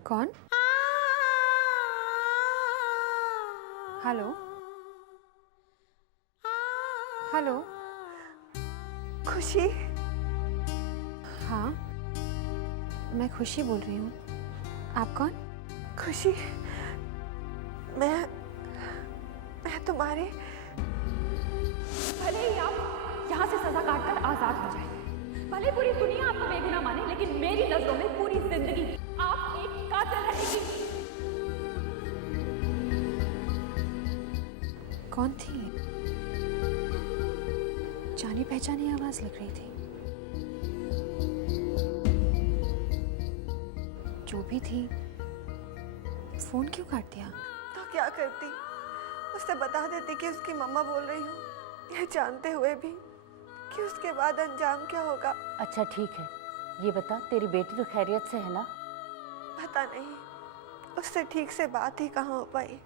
कौन? हेलो। हेलो। खुशी। हाँ, मैं खुशी बोल रही हूँ। आप कौन? खुशी, मैं तुम्हारे। भले ही आप यहाँ से सजा काटकर आजाद हो जाए, भले पूरी दुनिया आपको बेगुनाह माने, लेकिन मेरी नजरों में पूरी जिंदगी आप एक कातिल रहेगी। कौन थी? जानी पहचानी आवाज लग रही थी। जो भी थी, फोन क्यों काट दिया? तो क्या करती, उससे बता देती कि उसकी मम्मा बोल रही हूँ, ये जानते हुए भी कि उसके बाद अंजाम क्या होगा। अच्छा ठीक है, ये बता तेरी बेटी तो खैरियत से है ना? पता नहीं, उससे ठीक से बात ही कहाँ हो पाई,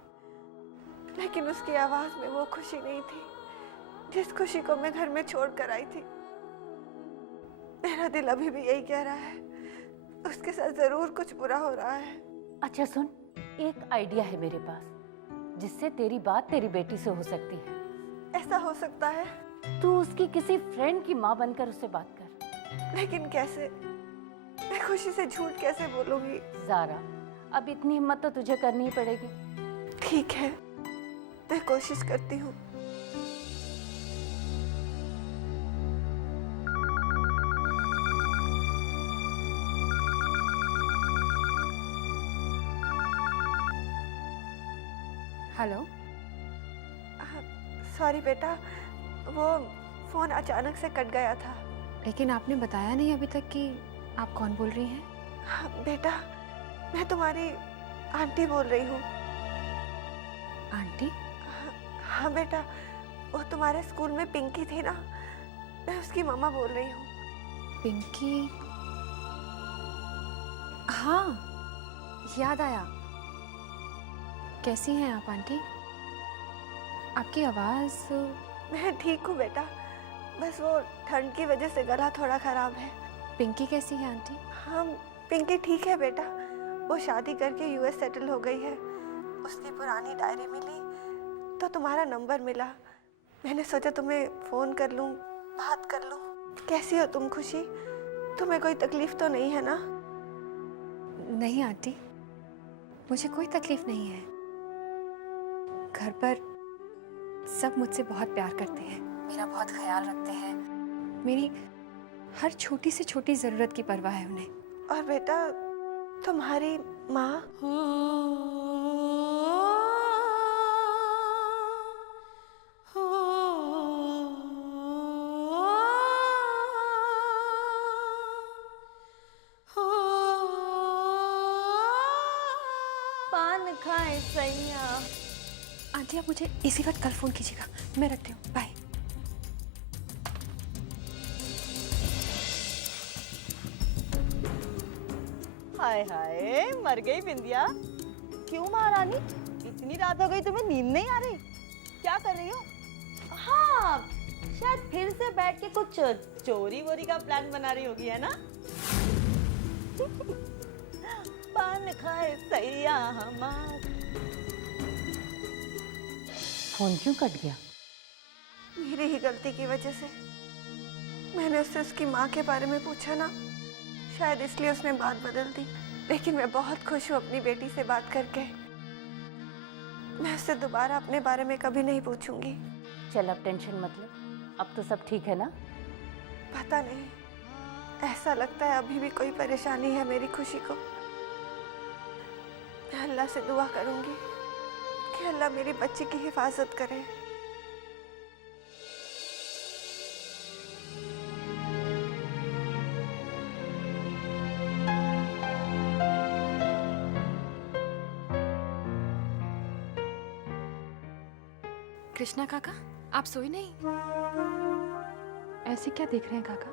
लेकिन उसकी आवाज में वो खुशी नहीं थी जिस खुशी को मैं घर में छोड़ कर आई थी। मेरा दिल अभी भी यही कह रहा है, उसके साथ जरूर कुछ बुरा हो रहा है। अच्छा सुन, एक आइडिया है मेरे पास जिससे तेरी बात तेरी बेटी से हो सकती है। ऐसा हो सकता है? तू उसकी किसी फ्रेंड की माँ बनकर उससे बात कर। लेकिन कैसे? मैं खुशी से झूठ कैसे बोलूंगी? ज़ारा, अब इतनी हिम्मत तो तुझे करनी ही पड़ेगी। ठीक है, मैं कोशिश करती हूँ। हेलो। सॉरी बेटा, वो फोन अचानक से कट गया था। लेकिन आपने बताया नहीं अभी तक कि आप कौन बोल रही हैं? बेटा, मैं तुम्हारी आंटी बोल रही हूँ। आंटी? हाँ बेटा, वो तुम्हारे स्कूल में पिंकी थी ना, मैं उसकी मम्मा बोल रही हूँ। पिंकी? हाँ, याद आया। कैसी हैं आप आंटी? आपकी आवाज़। मैं ठीक हूँ बेटा, बस वो ठंड की वजह से गला थोड़ा खराब है। पिंकी कैसी है आंटी? हाँ, पिंकी ठीक है बेटा, वो शादी करके यूएस सेटल हो गई है। उसकी पुरानी डायरी मिली तो तुम्हारा नंबर मिला, मैंने सोचा तुम्हें फ़ोन कर लूँ, बात कर लूँ। कैसी हो तुम खुशी? तुम्हें कोई तकलीफ तो नहीं है ना? नहीं आंटी, मुझे कोई तकलीफ नहीं है। घर पर सब मुझसे बहुत प्यार करते हैं, मेरा बहुत ख्याल रखते हैं, मेरी हर छोटी से छोटी ज़रूरत की परवाह है उन्हें। और बेटा, तुम्हारी माँ? पान खाए सैया। आंटी आप मुझे इसी वक्त कल फ़ोन कीजिएगा, मैं रखती हूँ, बाय। हाय हाय, मर गई बिंदिया। क्यों महारानी, इतनी रात हो गई, तुम्हें नींद नहीं आ रही? क्या कर रही हो? हाँ, शायद फिर से बैठ के कुछ चोरी वोरी का प्लान बना रही होगी, है ना? पान खाए सैया हमार। फोन क्यों कट गया? मेरी ही गलती की वजह से। मैंने उससे उसकी माँ के बारे में पूछा ना, शायद इसलिए उसने बात बदल दी। लेकिन मैं बहुत खुश हूँ अपनी बेटी से बात करके। मैं उससे दोबारा अपने बारे में कभी नहीं पूछूंगी। चल अब टेंशन मत ले, अब तो सब ठीक है ना? पता नहीं, ऐसा लगता है अभी भी कोई परेशानी है मेरी खुशी को। मैं अल्लाह से दुआ करूंगी कि अल्लाह मेरी बच्ची की हिफाजत करे। कृष्णा काका, आप सोए नहीं? ऐसे क्या देख रहे हैं काका?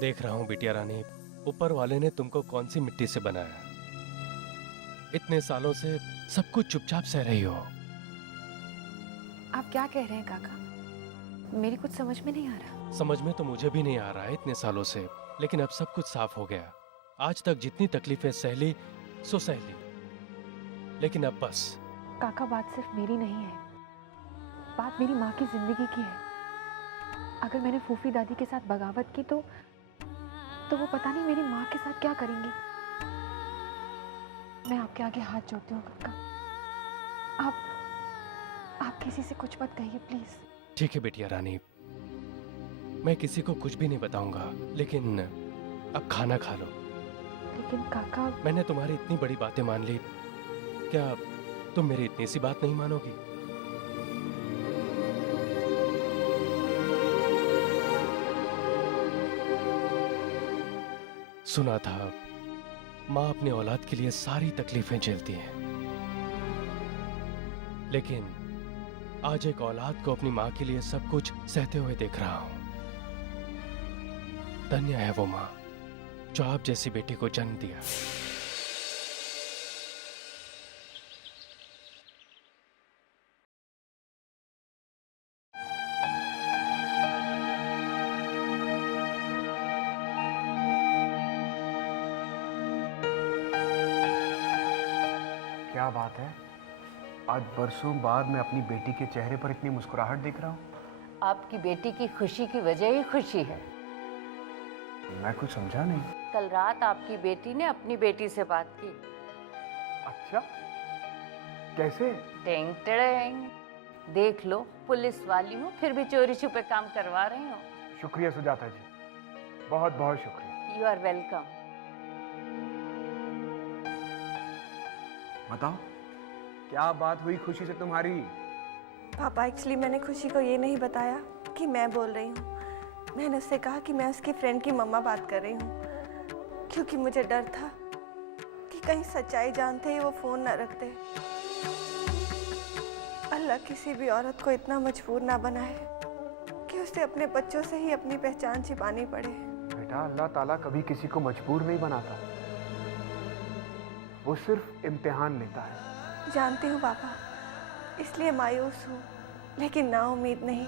देख रहा हूँ बिटिया रानी, ऊपर वाले ने तुमको कौन सी मिट्टी से बनाया। इतने सालों से सब कुछ चुपचाप सह रही हो। आप क्या कह रहे हैं काका? मेरी कुछ समझ में नहीं आ रहा। समझ में तो मुझे भी नहीं आ रहा है इतने सालों से, लेकिन अब सब कुछ साफ हो गया। आज तक जितनी तकलीफें सह ली सो सह ली, लेकिन अब बस। काका, बात सिर्फ मेरी नहीं है, बात मेरी माँ की जिंदगी की है। अगर मैंने फूफी दादी के साथ बगावत की तो वो पता नहीं मेरी माँ के साथ क्या करेंगी। मैं आपके आगे हाथ जोड़ती हूँ काका, आप किसी से कुछ मत कहिए प्लीज। ठीक है बिटिया रानी, मैं किसी को कुछ भी नहीं बताऊंगा, लेकिन अब खाना खा लो। लेकिन काका, मैंने तुम्हारी इतनी बड़ी बातें मान ली, क्या तुम मेरी इतनी सी बात नहीं मानोगी? सुना था माँ अपने औलाद के लिए सारी तकलीफें झेलती हैं, लेकिन आज एक औलाद को अपनी माँ के लिए सब कुछ सहते हुए देख रहा हूं। धन्य है वो माँ जो आप जैसी बेटी को जन्म दिया। क्या बात है, आज बरसों बाद मैं अपनी बेटी के चेहरे पर इतनी मुस्कुराहट देख रहा हूँ। आपकी बेटी की खुशी की वजह ही खुशी है। मैं कुछ समझा नहीं। कल रात आपकी बेटी ने अपनी बेटी से बात की। अच्छा, कैसे? टेंग टेंग, देख लो, पुलिस वाली हूँ फिर भी चोरी छुपे काम करवा रही हूँ। शुक्रिया सुजाता जी, बहुत बहुत शुक्रिया। You are welcome. बताओ, क्या बात हुई खुशी से तुम्हारी? पापा, एक्चुअली मैंने खुशी को ये नहीं बताया कि मैं बोल रही हूँ। मैंने उससे कहा कि मैं उसकी फ्रेंड की मम्मा बात कर रही हूँ, क्योंकि मुझे डर था कि कहीं सच्चाई जानते ही वो फ़ोन ना रखते। अल्लाह किसी भी औरत को इतना मजबूर ना बनाए कि उसे अपने बच्चों से ही अपनी पहचान छिपानी पड़े। बेटा, अल्लाह ताला कभी किसी को मजबूर नहीं बनाता, वो सिर्फ इम्तिहान लेता है। जानती हूँ पापा, इसलिए मायूस हूँ, लेकिन ना उम्मीद नहीं।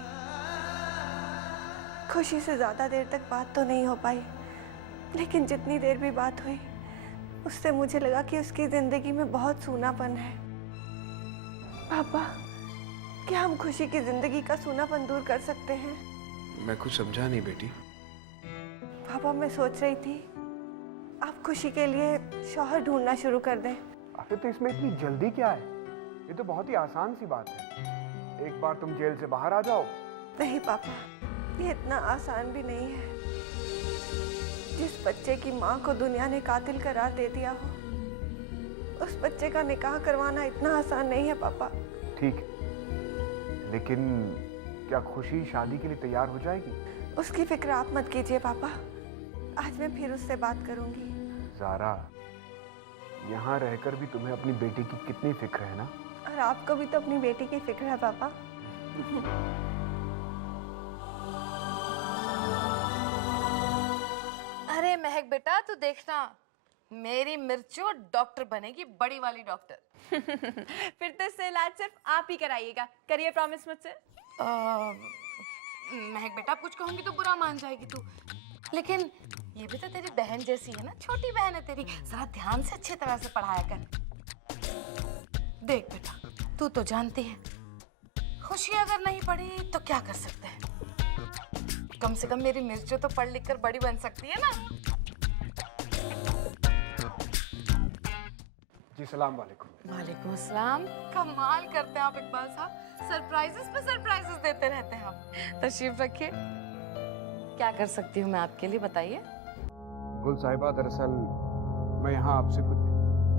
खुशी से ज़्यादा देर तक बात तो नहीं हो पाई, लेकिन जितनी देर भी बात हुई उससे मुझे लगा कि उसकी ज़िंदगी में बहुत सूनापन है। पापा, क्या हम खुशी की ज़िंदगी का सूनापन दूर कर सकते हैं? मैं कुछ समझा नहीं बेटी। पापा, मैं सोच रही थी आप खुशी के लिए शौहर ढूंढना शुरू कर दें। आखिर तो इसमें इतनी जल्दी क्या है? ये तो बहुत ही आसान सी बात है। एक बार तुम जेल से बाहर आ जाओ। नहीं पापा, ये इतना आसान भी नहीं है। जिस बच्चे की माँ को दुनिया ने कातिल करार दे दिया हो, उस बच्चे का निकाह करवाना इतना आसान नहीं है पापा। ठीक है, लेकिन क्या खुशी शादी के लिए तैयार हो जाएगी? उसकी फिक्र आप मत कीजिए पापा, आज मैं फिर उससे बात करूंगी। ज़ारा, यहाँ रहकर भी तुम्हें अपनी बेटी की कितनी फिक्र है ना? और आपको भी तो अपनी बेटी की फिक्र है पापा। अरे महक बेटा, तू देखना, मेरी मिर्चू डॉक्टर बनेगी, बड़ी वाली डॉक्टर। फिर तो इससे इलाज सिर्फ आप ही कराइएगा, करिए प्रॉमिस मुझसे। महक बेटा, कुछ कहूंगी तो बुरा मान जाएगी तू, लेकिन ये भी तो तेरी बहन जैसी है ना, छोटी बहन है तेरी, जरा ध्यान से अच्छी तरह से पढ़ाया कर। देख बेटा, तू तो जानती है, खुशी अगर नहीं पढ़ी तो क्या कर सकते हैं, कम से कम मेरी मिर्चू तो पढ़ लिख कर बड़ी बन सकती है ना। जी सलाम वालेकुम। वालेकुम अस्सलाम। कमाल करते हैं आप इकबाल साहब, सरप्राइजेस पे सरप्राइजेस देते रहते हैं आप। तशरीफ रखिए, क्या कर सकती हूँ मैं आपके लिए, बताइए। गुल साहिबा, दरअसल मैं यहाँ आपसे कुछ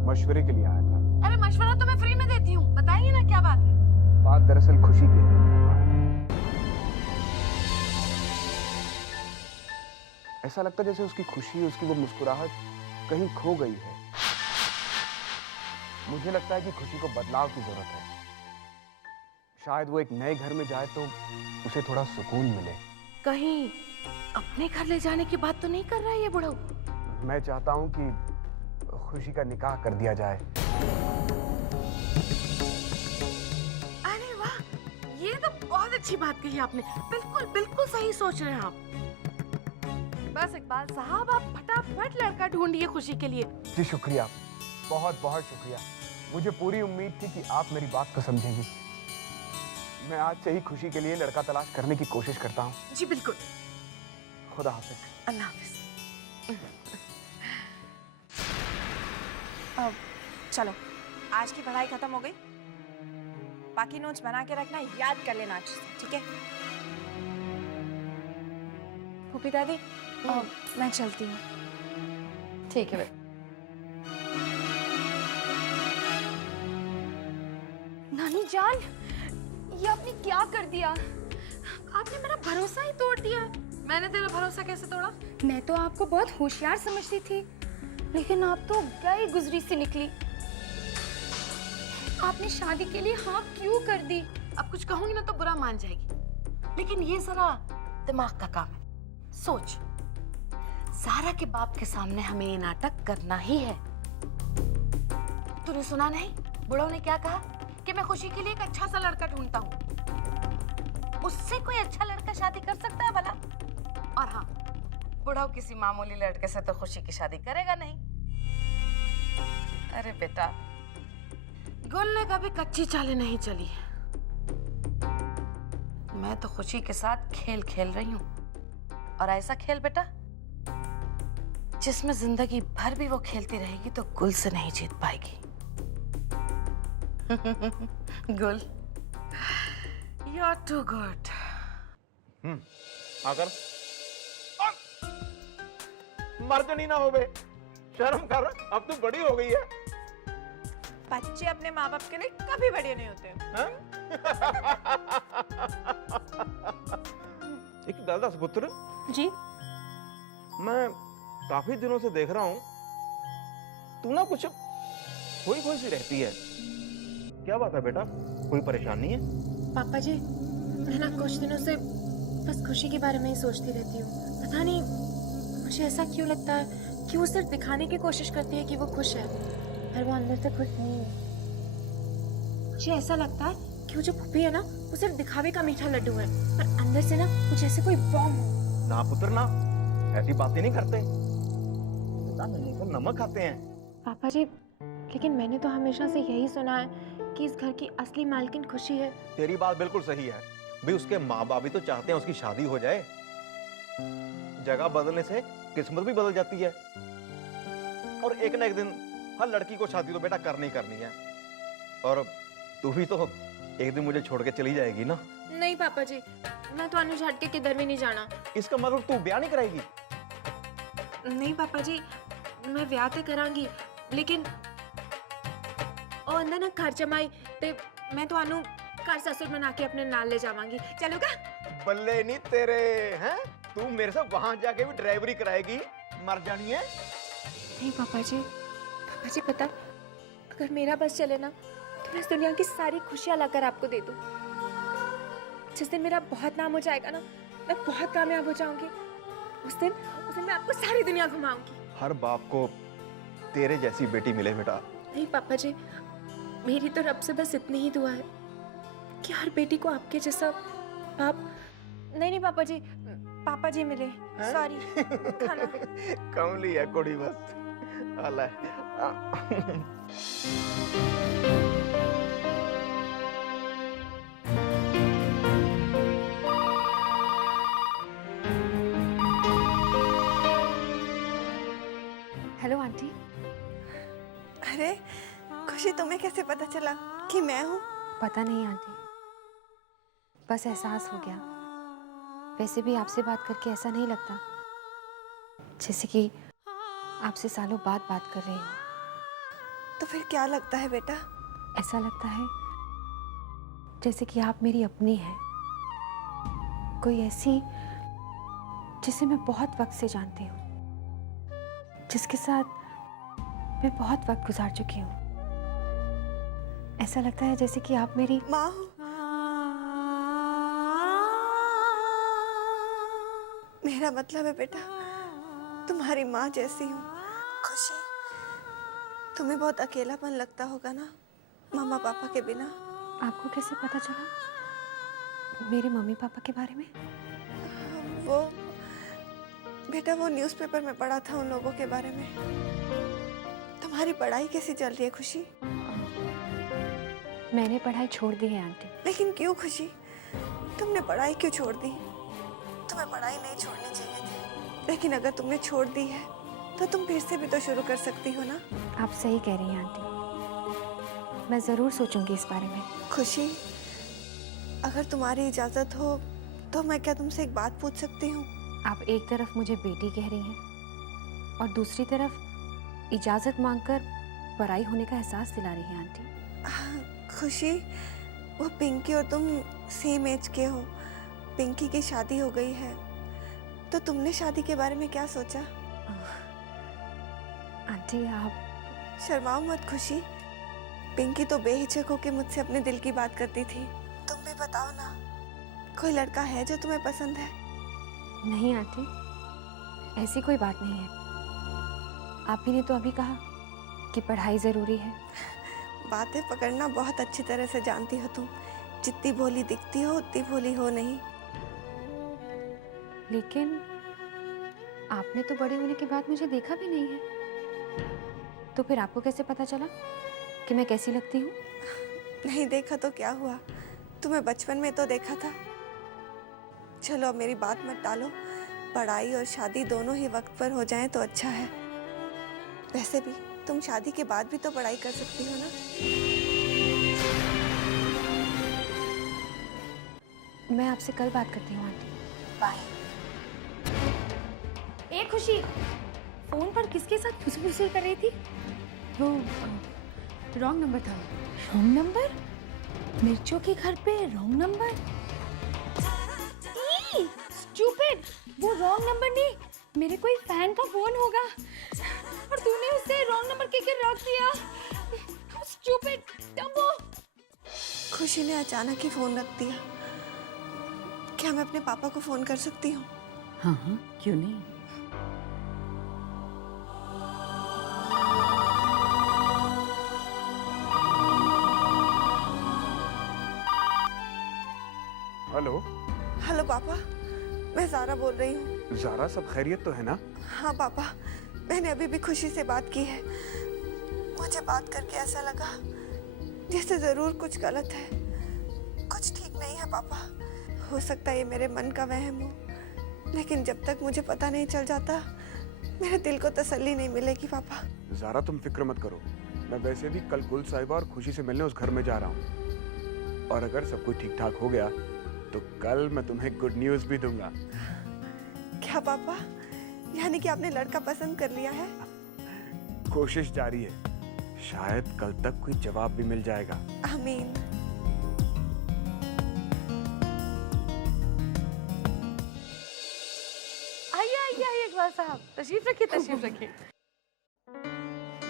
मशवरे के लिए आया था। अरे मशवरा तो मैं फ्री में देती हूँ, बताइए ना क्या बात है। बात दरअसल खुशी की है। ऐसा लगता जैसे उसकी खुशी, उसकी वो मुस्कुराहट कहीं खो गई है। मुझे लगता है कि खुशी को बदलाव की जरूरत है। शायद वो एक नए घर में जाए तो उसे थोड़ा सुकून मिले। कहीं अपने घर ले जाने की बात तो नहीं कर रहा है ये बुढ़ऊ? मैं चाहता हूँ कि खुशी का निकाह कर दिया जाए। अरे वाह, ये तो बहुत अच्छी बात कही आपने। बिल्कुल बिल्कुल सही सोच रहे हैं आप। बस इकबाल साहब, आप फटाफट लड़का ढूंढिए खुशी के लिए। जी शुक्रिया, बहुत बहुत शुक्रिया। मुझे पूरी उम्मीद थी कि आप मेरी बात को समझेंगी। मैं आज से ही खुशी के लिए लड़का तलाश करने की कोशिश करता हूँ। जी बिल्कुल। खुदा हाफिज। अल्लाह हाफिज। अब चलो, आज की पढ़ाई खत्म हो गई। बाकी नोट्स बना के रखना, याद कर लेना अच्छे से, ठीक है? फूफी दादी, अब मैं चलती हूँ। ठीक है बेटा। नानी जान, ये आपने क्या कर दिया? आपने मेरा भरोसा ही तोड़ दिया। मैंने तेरा भरोसा कैसे तोड़ा? मैं तो आपको बहुत होशियार समझती थी, लेकिन आप तो गई गुजरी सी निकली। आपने शादी के लिए हाँ क्यों कर दी? अब कुछ कहूंगी ना तो बुरा मान जाएगी, लेकिन ये जरा दिमाग का काम है। सोच, सारा के बाप के सामने हमें ये नाटक करना ही है। तूने सुना नहीं, बुढ़ऊ ने क्या कहा कि मैं खुशी के लिए एक अच्छा सा लड़का ढूंढता हूँ। उससे कोई अच्छा लड़का शादी कर सकता है भला? और हाँ, बुढ़ऊ किसी मामूली लड़के से तो खुशी की शादी करेगा नहीं। अरे बेटा, गुल ने कभी कच्ची चालें नहीं चली। मैं तो खुशी के साथ खेल खेल रही हूँ, और ऐसा खेल बेटा जिसमें जिंदगी भर भी वो खेलती रहेगी तो गुल से नहीं जीत पाएगी। गुल, you are too good. आकर मर्दनी ना हो बे, शर्म कर, अब तू बड़ी हो गई है। बच्चे अपने माँ बाप के लिए कभी बड़े नहीं होते। एक दादा पुत्र जी, मैं काफी दिनों से देख रहा हूँ तू ना कुछ खोई खोई सी रहती है। क्या बात है बेटा, कोई परेशानी है? पापा जी, मैं ना कुछ दिनों से बस खुशी के बारे में ही सोचती रहती हूँ। पता नहीं मुझे ऐसा क्यों लगता है कि वो सिर्फ दिखाने की कोशिश करती है कि वो खुश है, पर वो अंदर से खुश नहीं है। मुझे ऐसा लगता है कि वो जो पुप्पी है ना, वो सिर्फ दिखावे का मीठा लड्डू है, पर अंदर से ना कुछ ऐसे कोई बॉम्ब हो। ना पुत्र ना, ऐसी बातें नहीं करते, तो नमक खाते हैं। पापा जी, लेकिन मैंने तो हमेशा से यही सुना है कि इस घर की असली मालकिन खुशी है। तेरी बात बिल्कुल सही है भाई, उसके माँ बाप भी तो चाहते हैं उसकी शादी हो जाए। जगह बदलने से किस्मत भी बदल जाती है, और एक ना एक दिन हर लड़की को शादी तो बेटा करनी ही करनी है। और तू भी तो एक दिन मुझे छोड़ के चली जाएगी ना? नहीं पापा जी, मैं तो अनुज हटके किधर भी नहीं जाना। इसका मतलब तू ब्याह नहीं कराएगी? नहीं पापा जी, मैं ब्याह ते करांगी, लेकिन ओ अंदर ना घर जमाई ते मैं तो अनु घर ससुर बना के अपने नाल ले जावांगी। चलोगा? बल्ले नहीं तेरे हैं, तू मेरे से वहां जाके भी ड्राइवरी कराएगी, मर जानी है। नहीं पापा जी पता, अगर मेरा बस चले ना तो मैं इस दुनिया की सारी खुशियां लाकर आपको दे दूं। जिस दिन मेरा बहुत नाम हो जाएगा ना, मैं बहुत कामयाब हो जाऊंगी, उस दिन मैं आपको सारी दुनिया घुमाऊंगी। हर बाप को तेरे जैसी बेटी मिले बेटा। नहीं पापा जी, मेरी तो रब से बस इतनी ही दुआ है कि हर बेटी को आपके जैसा बाप। नहीं पापा जी मिले, सॉरी। खाना कमली है कुड़ी बस। अल्लाह हेलो आंटी। अरे खुशी, तुम्हें कैसे पता चला कि मैं हूँ? पता नहीं आंटी, बस एहसास हो गया। वैसे भी आपसे बात करके ऐसा नहीं लगता जैसे कि आपसे सालों बाद बात कर रही हूँ। तो फिर क्या लगता है बेटा? ऐसा लगता है जैसे कि आप मेरी अपनी हैं, कोई ऐसी जिसे मैं बहुत वक्त से जानती हूँ, जिसके साथ मैं बहुत वक्त गुजार चुकी हूँ। ऐसा लगता है जैसे कि आप मेरी माँ हो। मेरा मतलब है बेटा, तुम्हारी माँ जैसी हूँ। खुशी, तुम्हें बहुत अकेलापन लगता होगा ना मामा पापा के बिना। आपको कैसे पता चला मेरे मम्मी पापा के बारे में? वो बेटा, वो न्यूज़पेपर में पढ़ा था उन लोगों के बारे में। तुम्हारी पढ़ाई कैसी चल रही है खुशी? मैंने पढ़ाई छोड़ दी है आंटी। लेकिन क्यों खुशी? तुमने पढ़ाई क्यों छोड़ दी? तुम्हें पढ़ाई नहीं छोड़नी चाहिए थी, लेकिन अगर तुमने छोड़ दी है तो तुम फिर से भी तो शुरू कर सकती हो ना। आप सही कह रही हैं आंटी, मैं ज़रूर सोचूंगी इस बारे में। खुशी, अगर तुम्हारी इजाज़त हो तो मैं क्या तुमसे एक बात पूछ सकती हूँ? आप एक तरफ मुझे बेटी कह रही हैं और दूसरी तरफ इजाज़त मांगकर पराई होने का एहसास दिला रही हैं आंटी। खुशी, वो पिंकी और तुम सेम एज के हो। पिंकी की शादी हो गई है, तो तुमने शादी के बारे में क्या सोचा? आंटी आप शर्माओ मत खुशी। पिंकी तो बेहिचक होकर मुझसे अपने दिल की बात करती थी। तुम भी बताओ ना, कोई लड़का है जो तुम्हें पसंद है? नहीं आंटी, ऐसी कोई बात नहीं है। आप ही ने तो अभी कहा कि पढ़ाई ज़रूरी है। बातें पकड़ना बहुत अच्छी तरह से जानती हो तुम। जितनी भोली दिखती हो उतनी भोली हो नहीं। लेकिन आपने तो बड़े होने के बाद मुझे देखा भी नहीं है, तो फिर आपको कैसे पता चला कि मैं कैसी लगती हूँ? नहीं देखा तो क्या हुआ, तुम्हें बचपन में तो देखा था। चलो अब मेरी बात मत टालो। पढ़ाई और शादी दोनों ही वक्त पर हो जाएं तो अच्छा है। वैसे भी तुम शादी के बाद भी तो पढ़ाई कर सकती हो ना। मैं आपसे कल बात करती हूँ आंटी। बाय। ए खुशी, फोन पर किसके साथ फुसफुसी कर रही थी? वो रॉन्ग नंबर था। Wrong number? मिर्चों के घर पे रॉन्ग नंबर? स्टूपिड, वो रॉन्ग नंबर नहीं, मेरे कोई फैन का फोन होगा और तूने उससे रॉन्ग नंबर के रख दिया। Stupid Dumbo. खुशी ने अचानक ही फोन रख दिया। क्या मैं अपने पापा को फोन कर सकती हूँ? हाँ हाँ, क्यों नहीं। हेलो। हेलो पापा, मैं ज़ारा बोल रही हूँ। ज़ारा, सब खैरियत तो है ना? हाँ पापा, मैंने अभी भी खुशी से बात की है। मुझे बात करके ऐसा लगा जैसे ज़रूर कुछ गलत है। कुछ ठीक नहीं है पापा। हो सकता है ये मेरे मन का वहम हो, लेकिन जब तक मुझे पता नहीं चल जाता मेरे दिल को तसल्ली नहीं मिलेगी पापा। ज़ारा, तुम फिक्र मत करो। मैं वैसे भी कल गुल साहिबा और खुशी से मिलने उस घर में जा रहा हूँ, और अगर सब कुछ ठीक ठाक हो गया तो कल मैं तुम्हें गुड न्यूज़ भी दूंगा। क्या पापा, यानी कि आपने लड़का पसंद कर लिया है? कोशिश जारी है, शायद कल तक कोई जवाब भी मिल जाएगा। आमीन। आइए आइए आइए इकबाल साहब, तशरीफ रखिए तशरीफ रखिए।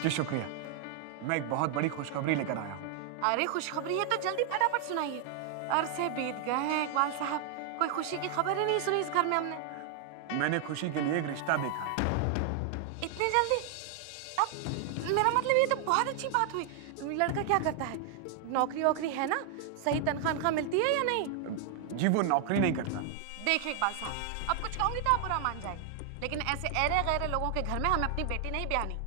जी शुक्रिया। मैं एक बहुत बड़ी खुशखबरी लेकर आया हूँ। अरे खुशखबरी है तो जल्दी फटाफट सुनाइए। अरसे बीत गए हैं इकबाल साहब, कोई खुशी की खबर ही नहीं सुनी इस घर में हमने। मैंने खुशी के लिए एक रिश्ता देखा है। इतनी जल्दी? अब मेरा मतलब ये तो बहुत अच्छी बात हुई। लड़का क्या करता है? नौकरी वोकरी है ना? सही तनख्वाह मिलती है या नहीं? जी वो नौकरी नहीं करता। देखिए इकबाल साहब, अब कुछ कहूंगी तो आप बुरा मान जाएंगे, लेकिन ऐसे ऐरे गैरे लोगों के घर में हमें अपनी बेटी नहीं ब्याहनी।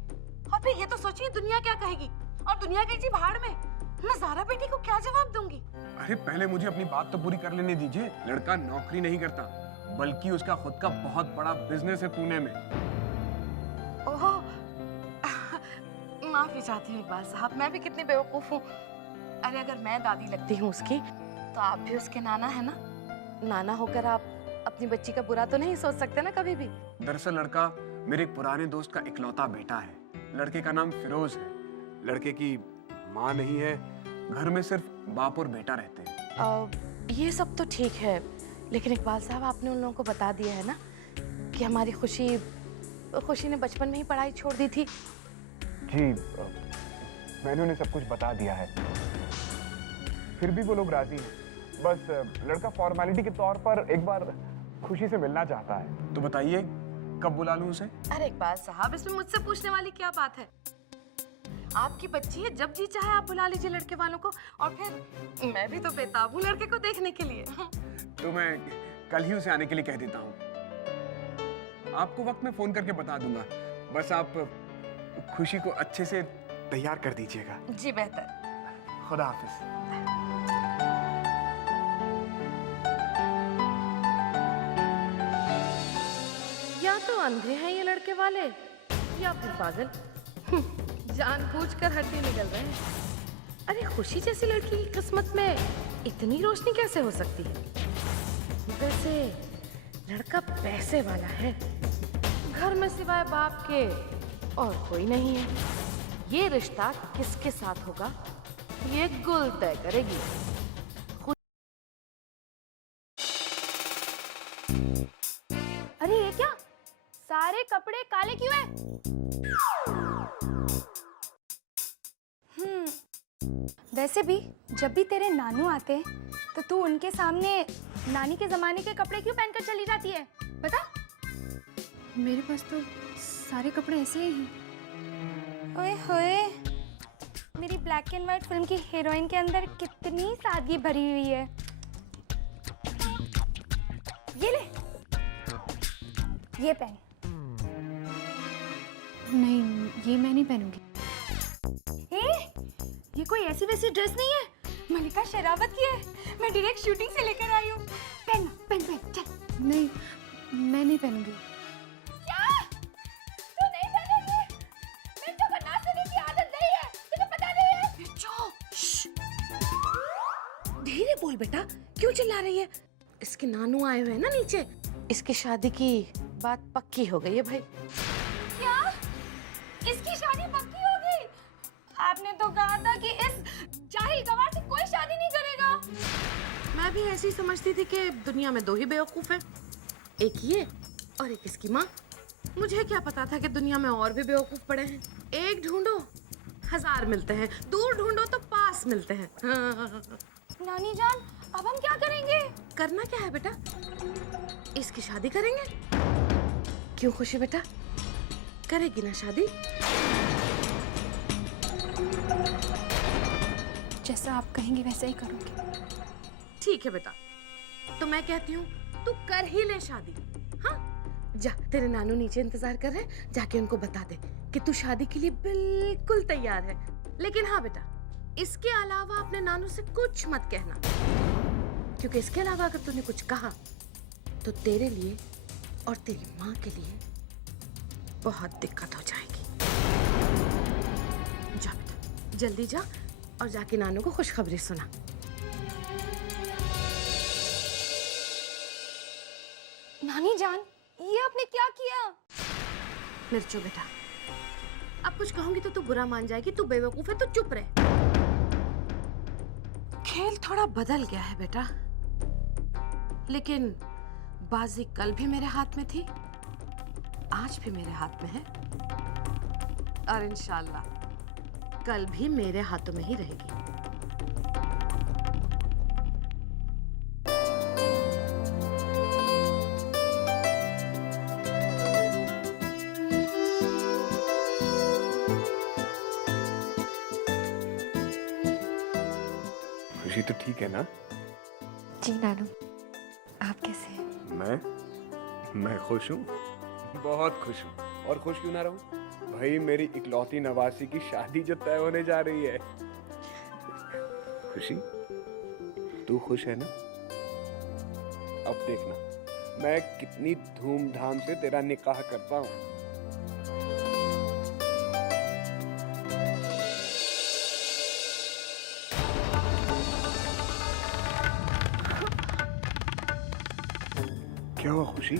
और फिर ये तो सोचिए दुनिया क्या कहेगी, और दुनिया गई जी भाड़ में। मैं ज़ारा बेटी को क्या जवाब दूंगी? अरे पहले मुझे अपनी बात तो पूरी कर लेने दीजिए। लड़का नौकरी नहीं करता, बल्कि उसका खुद का बहुत बड़ा बिजनेस है पुणे में। ओह, माफी चाहती हूँ इकबाल साहब, मैं भी कितनी बेवकूफ हूँ। अरे अगर मैं दादी लगती हूँ उसकी, तो आप भी उसके नाना है ना। नाना होकर आप अपनी बच्ची का बुरा तो नहीं सोच सकते ना कभी भी। दरअसल लड़का मेरे एक पुराने दोस्त का इकलौता बेटा है। लड़के का नाम फिरोज है। लड़के की माँ नहीं है, घर में सिर्फ बाप और बेटा रहते हैं। ये सब तो ठीक है, लेकिन इकबाल साहब आपने उन लोगों को बता दिया है ना कि हमारी खुशी ने बचपन में ही पढ़ाई छोड़ दी थी। जी मैंने उन्हें सब कुछ बता दिया है, फिर भी वो लोग राजी हैं। बस लड़का फॉर्मेलिटी के तौर पर एक बार खुशी से मिलना चाहता है। तो बताइए कब बुला लूं उसे? अरे इकबाल साहब, इसमें मुझसे पूछने वाली क्या बात है? आपकी बच्ची है, जब जी चाहे आप बुला लीजिए लड़के वालों को। और फिर मैं भी तो बेताब हूँ लड़के को देखने के लिए। तो मैं कल ही उसे आने के लिए कह देता हूँ। आपको वक्त में फोन करके बता दूंगा, बस आप खुशी को अच्छे से तैयार कर दीजिएगा। जी बेहतर। खुदा हाफिज। या तो अंधे हैं ये लड़के वाले या फिर पागल। जानबूझकर हड्डी निकल रहे हैं। अरे खुशी जैसी लड़की की किस्मत में इतनी रोशनी कैसे हो सकती है? वैसे लड़का पैसे वाला है, घर में सिवाय बाप के और कोई नहीं है। ये रिश्ता किसके साथ होगा ये गुल तय करेगी। अरे ये क्या, सारे कपड़े काले क्यों हैं? वैसे भी जब भी तेरे नानू आते हैं तो तू उनके सामने नानी के जमाने के कपड़े क्यों पहनकर चली जाती है, बता? मेरे पास तो सारे कपड़े ऐसे ही हैं। ओए होए, मेरी ब्लैक एंड व्हाइट फिल्म की हीरोइन के अंदर कितनी सादगी भरी हुई है। ये ले, ये पहन। नहीं, ये मैं नहीं पहनूंगी। ये कोई ऐसी वैसी ड्रेस नहीं है, मलिका शेरावत की है। मैं डायरेक्ट शूटिंग से लेकर आई हूँ। पहन पहन पहन, चल। नहीं, मैं नहीं पहनूंगी। क्या? तू नहीं पहनेगी? मिर्चों को ना सुनने की आदत नहीं है, तुझे पता नहीं है? मिर्चो, धीरे बोल बेटा, क्यों चिल्ला रही है? इसके नानू आए हुए हैं ना नीचे। इसकी शादी की बात पक्की हो गई है भाई। क्या? इसकी शादी पक्की हो गई? आपने तो कहा था कि इस जाहिल गवार से कोई शादी नहीं करेगा। मैं भी ऐसी समझती थी कि दुनिया में दो ही बेवकूफ हैं, एक ये और एक इसकी माँ। मुझे क्या पता था कि दुनिया में और भी बेवकूफ पड़े हैं। एक ढूंढो 1000 मिलते हैं, दूर ढूंढो तो पास मिलते हैं। नानी जान, अब हम क्या करेंगे? करना क्या है बेटा? इसकी शादी करेंगे। क्यों खुशी बेटा, करेगी ना शादी? जैसा आप कहेंगे वैसा ही करूंगी। ठीक है बेटा, तो मैं कहती हूँ तू कर ही ले शादी। हाँ, जा, तेरे नानू नीचे इंतजार कर रहे हैं, जाके उनको बता दे कि तू शादी के लिए बिल्कुल तैयार है। लेकिन हाँ बेटा, इसके अलावा अपने नानू से कुछ मत कहना, क्योंकि इसके अलावा अगर तूने कुछ कहा तो तेरे लिए और तेरी माँ के लिए बहुत दिक्कत हो जाएगी। जा बेटा, जल्दी जा और जाके नानू को खुशखबरी सुना। नानी जान, ये आपने क्या किया? मिर्चो बेटा, अब कुछ कहूंगी तो तू बुरा मान जाएगी। तू बेवकूफ है, तो चुप रह। खेल थोड़ा बदल गया है बेटा, लेकिन बाजी कल भी मेरे हाथ में थी, आज भी मेरे हाथ में है, और इंशाल्लाह कल भी मेरे हाथों में ही रहेगी। खुशी तो ठीक है ना? जी नानू, आप कैसे हैं? मैं खुश हूँ, बहुत खुश हूँ। और खुश क्यों ना रहूँ भाई, मेरी इकलौती नवासी की शादी जो तय होने जा रही है। खुशी, तू खुश है ना? अब देखना मैं कितनी धूमधाम से तेरा निकाह करता हूँ। क्या हुआ खुशी?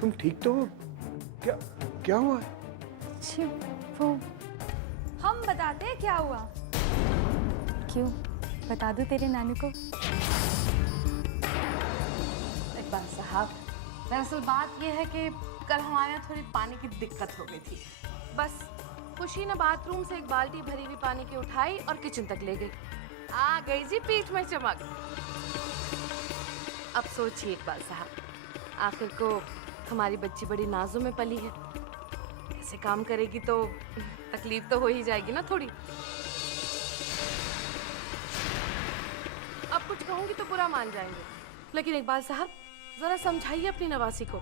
तुम ठीक तो हो? क्या हुआ? जी, वो हम बताते हैं क्या हुआ। क्यों, बता दूं तेरे नानू को? इकबाल साहब, दरअसल बात यह है कि कल हमारे यहाँ थोड़ी पानी की दिक्कत हो गई थी। बस खुशी ने बाथरूम से एक बाल्टी भरी हुई पानी की उठाई और किचन तक ले गई। आ गई जी पीठ में चमक। अब सोचिए इकबाल साहब, आखिर को हमारी बच्ची बड़ी नाजों में पली है, ऐसे काम करेगी तो तकलीफ तो हो ही जाएगी ना थोड़ी। अब कुछ कहूंगी तो बुरा मान जाएंगे, लेकिन इकबाल साहब जरा समझाइए अपनी नवासी को,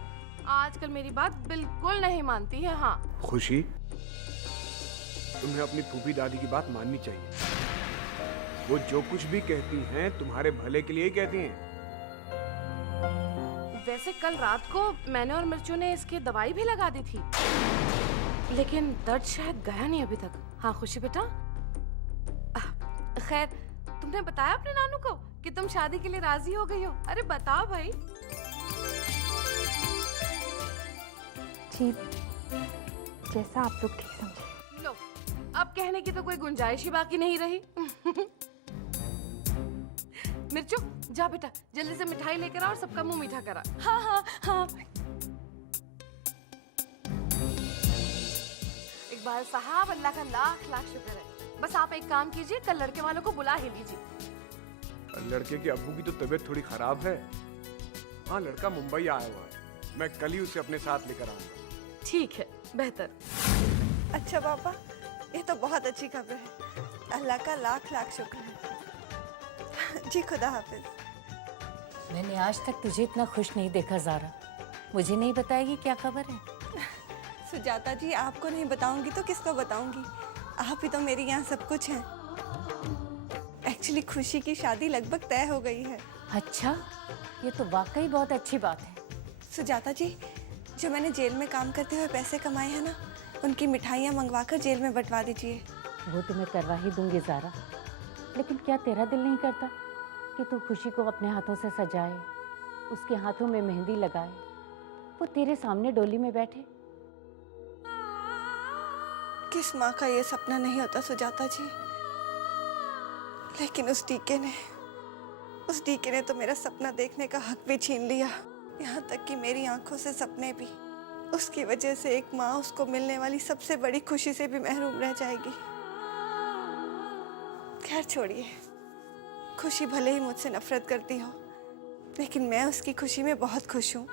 आजकल मेरी बात बिल्कुल नहीं मानती है। हाँ खुशी, तुम्हें अपनी फूफी दादी की बात माननी चाहिए। वो जो कुछ भी कहती हैं तुम्हारे भले के लिए ही कहती हैं। वैसे कल रात को मैंने और मिर्चू ने इसकी दवाई भी लगा दी थी, लेकिन दर्द शायद गया नहीं अभी तक। हाँ खुशी बेटा, खैर तुमने बताया अपने नानू को कि तुम शादी के लिए राजी हो गई हो? अरे बताओ भाई। जी, जैसा आप लोग ठीक समझे। लो, अब कहने की तो कोई गुंजाइश ही बाकी नहीं रही। मिर्चू जा बेटा, जल्दी से मिठाई लेकर आ और सबका मुंह मीठा करा। हाँ हाँ हाँ। इकबाल साहब अल्लाह का लाख लाख शुक्र है। बस आप एक काम कीजिए, कल लड़के वालों को बुला ही लीजिए। लड़के के अब्बू की तो तबीयत थोड़ी खराब है। हाँ, लड़का मुंबई आया हुआ है, मैं कल ही उसे अपने साथ लेकर आऊंगा। ठीक है, बेहतर। अच्छा पापा, ये तो बहुत अच्छी खबर है। अल्लाह का लाख लाख शुक्र है। जी खुदा हाफिज। मैंने आज तक तुझे इतना खुश नहीं देखा ज़ारा। मुझे नहीं बताएगी क्या खबर है? सुजाता जी, आपको नहीं बताऊंगी तो किसको बताऊंगी? आप ही तो मेरी यहाँ सब कुछ हैं। एक्चुअली खुशी की शादी लगभग तय हो गई है। अच्छा, ये तो वाकई बहुत अच्छी बात है। सुजाता जी, जो मैंने जेल में काम करते हुए पैसे कमाए हैं ना, उनकी मिठाइयाँ मंगवाकर जेल में बंटवा दीजिए। वो तो मैं करवा ही दूंगी ज़ारा, लेकिन क्या तेरा दिल नहीं करता कि तू खुशी को अपने हाथों से सजाए, उसके हाथों में मेहंदी लगाए, वो तेरे सामने डोली में बैठे? किस माँ का ये सपना नहीं होता सुजाता जी? लेकिन उस डीके ने तो मेरा सपना देखने का हक भी छीन लिया। यहाँ तक कि मेरी आंखों से सपने भी। उसकी वजह से एक माँ उसको मिलने वाली सबसे बड़ी खुशी से भी महरूम रह जाएगी। खैर छोड़िए, खुशी भले ही मुझसे नफरत करती हो, लेकिन मैं उसकी खुशी में बहुत खुश हूँ।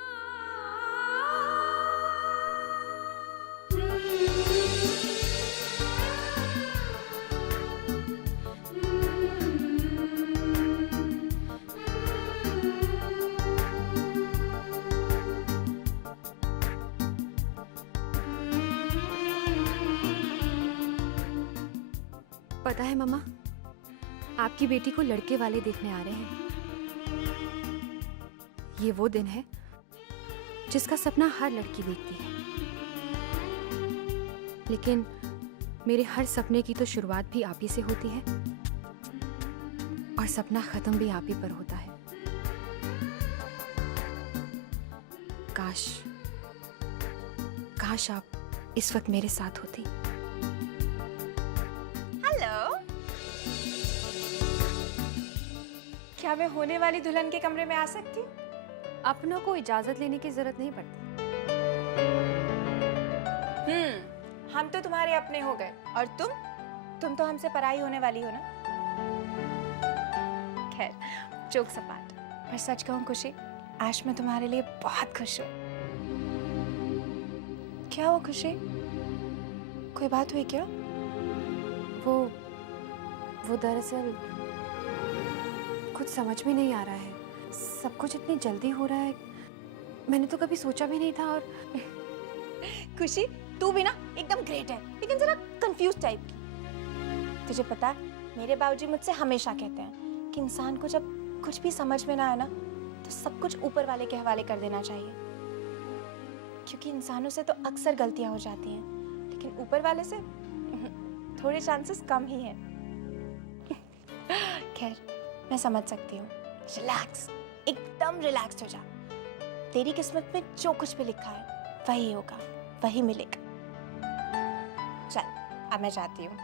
पता है मम्मा, आपकी बेटी को लड़के वाले देखने आ रहे हैं। ये वो दिन है जिसका सपना हर लड़की देखती है, लेकिन मेरे हर सपने की तो शुरुआत भी आप ही से होती है और सपना खत्म भी आप ही पर होता है। काश आप इस वक्त मेरे साथ होती। हेलो, क्या मैं होने वाली दुल्हन के कमरे में आ सकती हूँ? अपनों को इजाजत लेने की जरूरत नहीं पड़ती। हम तो तुम्हारे अपने हो गए और तुम तो हमसे पराई होने वाली हो ना। खैर, जोक सपाट, पर सच कहूँ खुशी, आज मैं तुम्हारे लिए बहुत खुश हूँ। क्या हुआ खुशी? कोई बात हुई क्या? वो दरअसल कुछ समझ में नहीं आ रहा है। सब कुछ इतनी जल्दी हो रहा है, मैंने तो कभी सोचा भी नहीं था। और खुशी, तू भी ना एकदम ग्रेट है, लेकिन जरा कंफ्यूज टाइप की। तुझे पता है, मेरे बाबूजी मुझसे हमेशा कहते हैं कि इंसान को जब कुछ भी समझ में ना आए ना, तो सब कुछ ऊपर वाले के हवाले कर देना चाहिए, क्योंकि इंसानों से तो अक्सर गलतियां हो जाती हैं, लेकिन ऊपर वाले से थोड़े चांसेस कम ही हैं। खैर, मैं समझ सकती हूँ। रिलैक्स, एकदम रिलैक्स हो जा। तेरी किस्मत में जो कुछ भी लिखा है वही होगा, वही मिलेगा। चल, अब मैं जाती हूँ।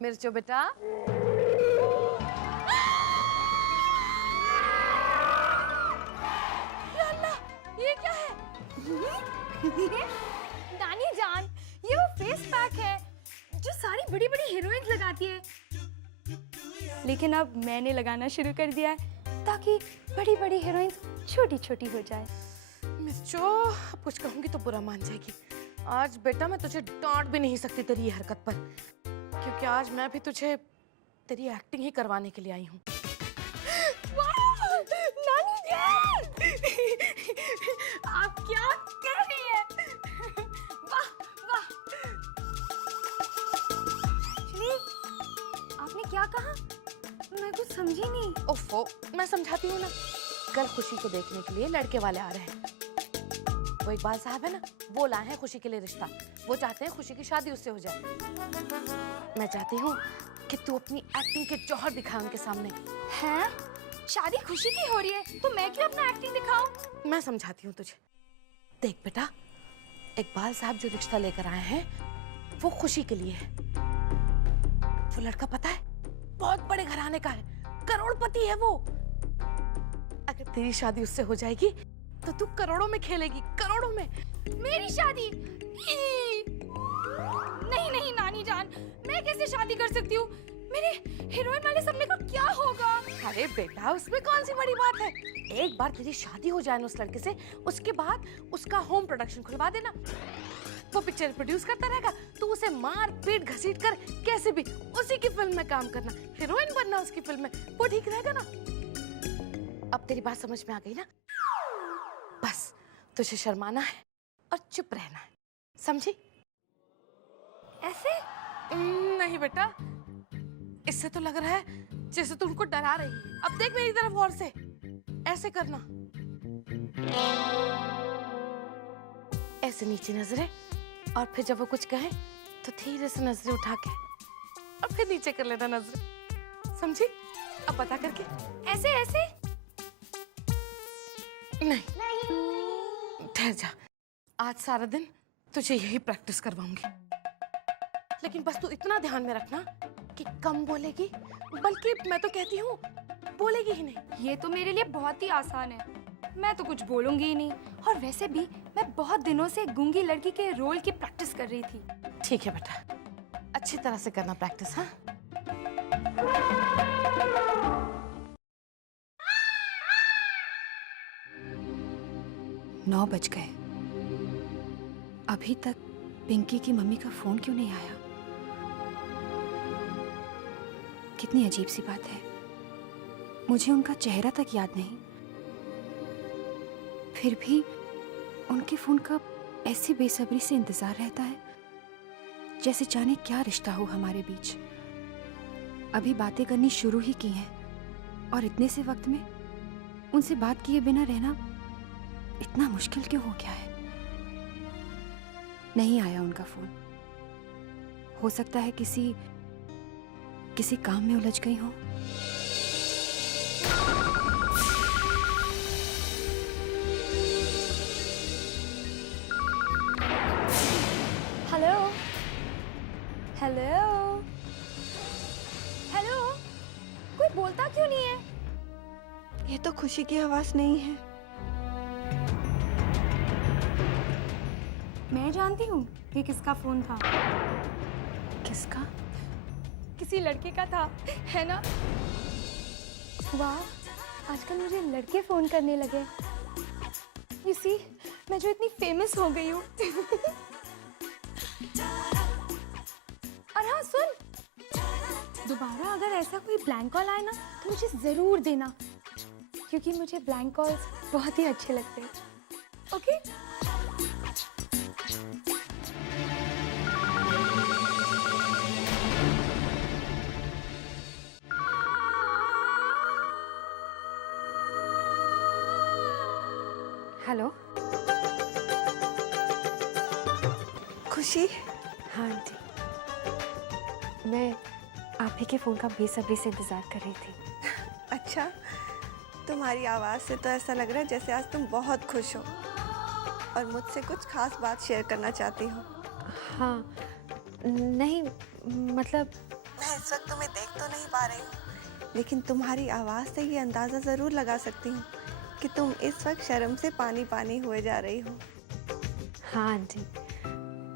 मिर्चो बेटा। या अल्लाह, ये क्या है? नानी जान, ये वो फेस पैक है जो सारी बड़ी बड़ी हीरोइंस लगाती है, लेकिन अब मैंने लगाना शुरू कर दिया है ताकि बड़ी बड़ी हीरोइंस छोटी छोटी हो जाए। मिर्चो, अब कुछ कहूंगी तो बुरा मान जाएगी। आज बेटा मैं तुझे डांट भी नहीं सकती तेरी ये हरकत पर, क्योंकि आज मैं भी तुझे तेरी एक्टिंग ही करवाने के लिए आई हूँ। नानी जान, आप क्या कर रही हैं? वाह वाह। चलिए, आपने क्या कहा? मैं कुछ समझी नहीं। ओफो, मैं समझाती हूँ ना। कल खुशी को देखने के लिए लड़के वाले आ रहे हैं। वो इकबाल साहब है ना, वो लाए हैं खुशी के लिए रिश्ता। वो चाहते हैं खुशी की शादी उससे हो जाए। मैं चाहती हूँ कि तू अपनी एक्टिंग के जौहर दिखा उनके सामने। हैं? शादी खुशी की हो रही है तो मैं क्यों अपना एक्टिंग दिखाऊं? मैं समझाती हूँ तुझे। देख बेटा, इकबाल साहब जो रिश्ता लेकर आए हैं वो खुशी के लिए है। वो लड़का पता है बहुत बड़े घराने का है, करोड़पति है वो। अगर तेरी शादी उससे हो जाएगी तो तू करोड़ों में खेलेगी, करोड़ों में। मेरी शादी? नहीं नहीं नानी जान, मैं कैसे शादी कर सकती हूँ? मेरे हीरोइन वाले सपने का क्या होगा? अरे बेटा, उसमें कौन सी बड़ी बात है। एक बार तेरी शादी हो जाए ना उस लड़के से, उसके बाद उसका होम प्रोडक्शन खुलवा देना। वो पिक्चर प्रोड्यूस करता रहेगा, तू उसे मार पीट घसीट कर कैसे भी उसी की फिल्म में काम करना, हीरोइन बनना उसकी फिल्म में। वो ठीक रहेगा ना? अब तेरी बात समझ में आ गई ना? बस तुझे शर्माना है और चुप रहना है, समझी? ऐसे? नहीं बेटा, इससे तो लग रहा है जैसे तू उनको डरा रही है। अब देख मेरी तरफ गौर से, ऐसे करना, ऐसे नीचे नजरें, और फिर जब वो कुछ कहे तो धीरे से नजरें उठा के और फिर नीचे कर लेना नजरें, समझी? अब बता करके। ऐसे ऐसे? नहीं, ठहर जा। आज सारा दिन तुझे यही प्रैक्टिस करवाऊंगी, लेकिन बस तू इतना ध्यान में रखना कि कम बोलेगी, बल्कि मैं तो कहती हूँ बोलेगी ही नहीं। ये तो मेरे लिए बहुत ही आसान है, मैं तो कुछ बोलूंगी ही नहीं। और वैसे भी मैं बहुत दिनों से गूंगी लड़की के रोल की प्रैक्टिस कर रही थी। ठीक है बेटा, अच्छी तरह से करना प्रैक्टिस। हाँ, 9 बज गए, अभी तक पिंकी की मम्मी का फोन क्यों नहीं आया? कितनी अजीब सी बात है, मुझे उनका चेहरा तक याद नहीं, फिर भी उनके फोन का ऐसी बेसब्री से इंतजार रहता है जैसे जाने क्या रिश्ता हो हमारे बीच। अभी बातें करनी शुरू ही की हैं और इतने से वक्त में उनसे बात किए बिना रहना इतना मुश्किल क्यों हो गया है? नहीं आया उनका फोन। हो सकता है किसी काम में उलझ गई हो। हेलो हेलो हेलो, कोई बोलता क्यों नहीं है? ये तो खुशी की आवाज नहीं है। मैं जानती हूँ ये किसका फोन था। किसका? किसी लड़के का था, है ना? वाह, आजकल मुझे लड़के फोन करने लगे। You see, मैं जो इतनी फेमस हो गई हूँ। और हाँ सुन, दोबारा अगर ऐसा कोई ब्लैंक कॉल आए ना तो मुझे जरूर देना, क्योंकि मुझे ब्लैंक कॉल्स बहुत ही अच्छे लगते हैं। ओके? हेलो, खुशी, हाँ आंटी, मैं आप ही के फ़ोन का बेसब्री से इंतज़ार कर रही थी। अच्छा, तुम्हारी आवाज़ से तो ऐसा लग रहा है जैसे आज तुम बहुत खुश हो और मुझसे कुछ खास बात शेयर करना चाहती हो। हाँ, नहीं मतलब इस वक्त तुम्हें देख तो नहीं पा रही हूँ, लेकिन तुम्हारी आवाज़ से ये अंदाज़ा ज़रूर लगा सकती हूँ कि तुम इस वक्त शर्म से पानी पानी हुए जा रही हो। हाँ आंटी,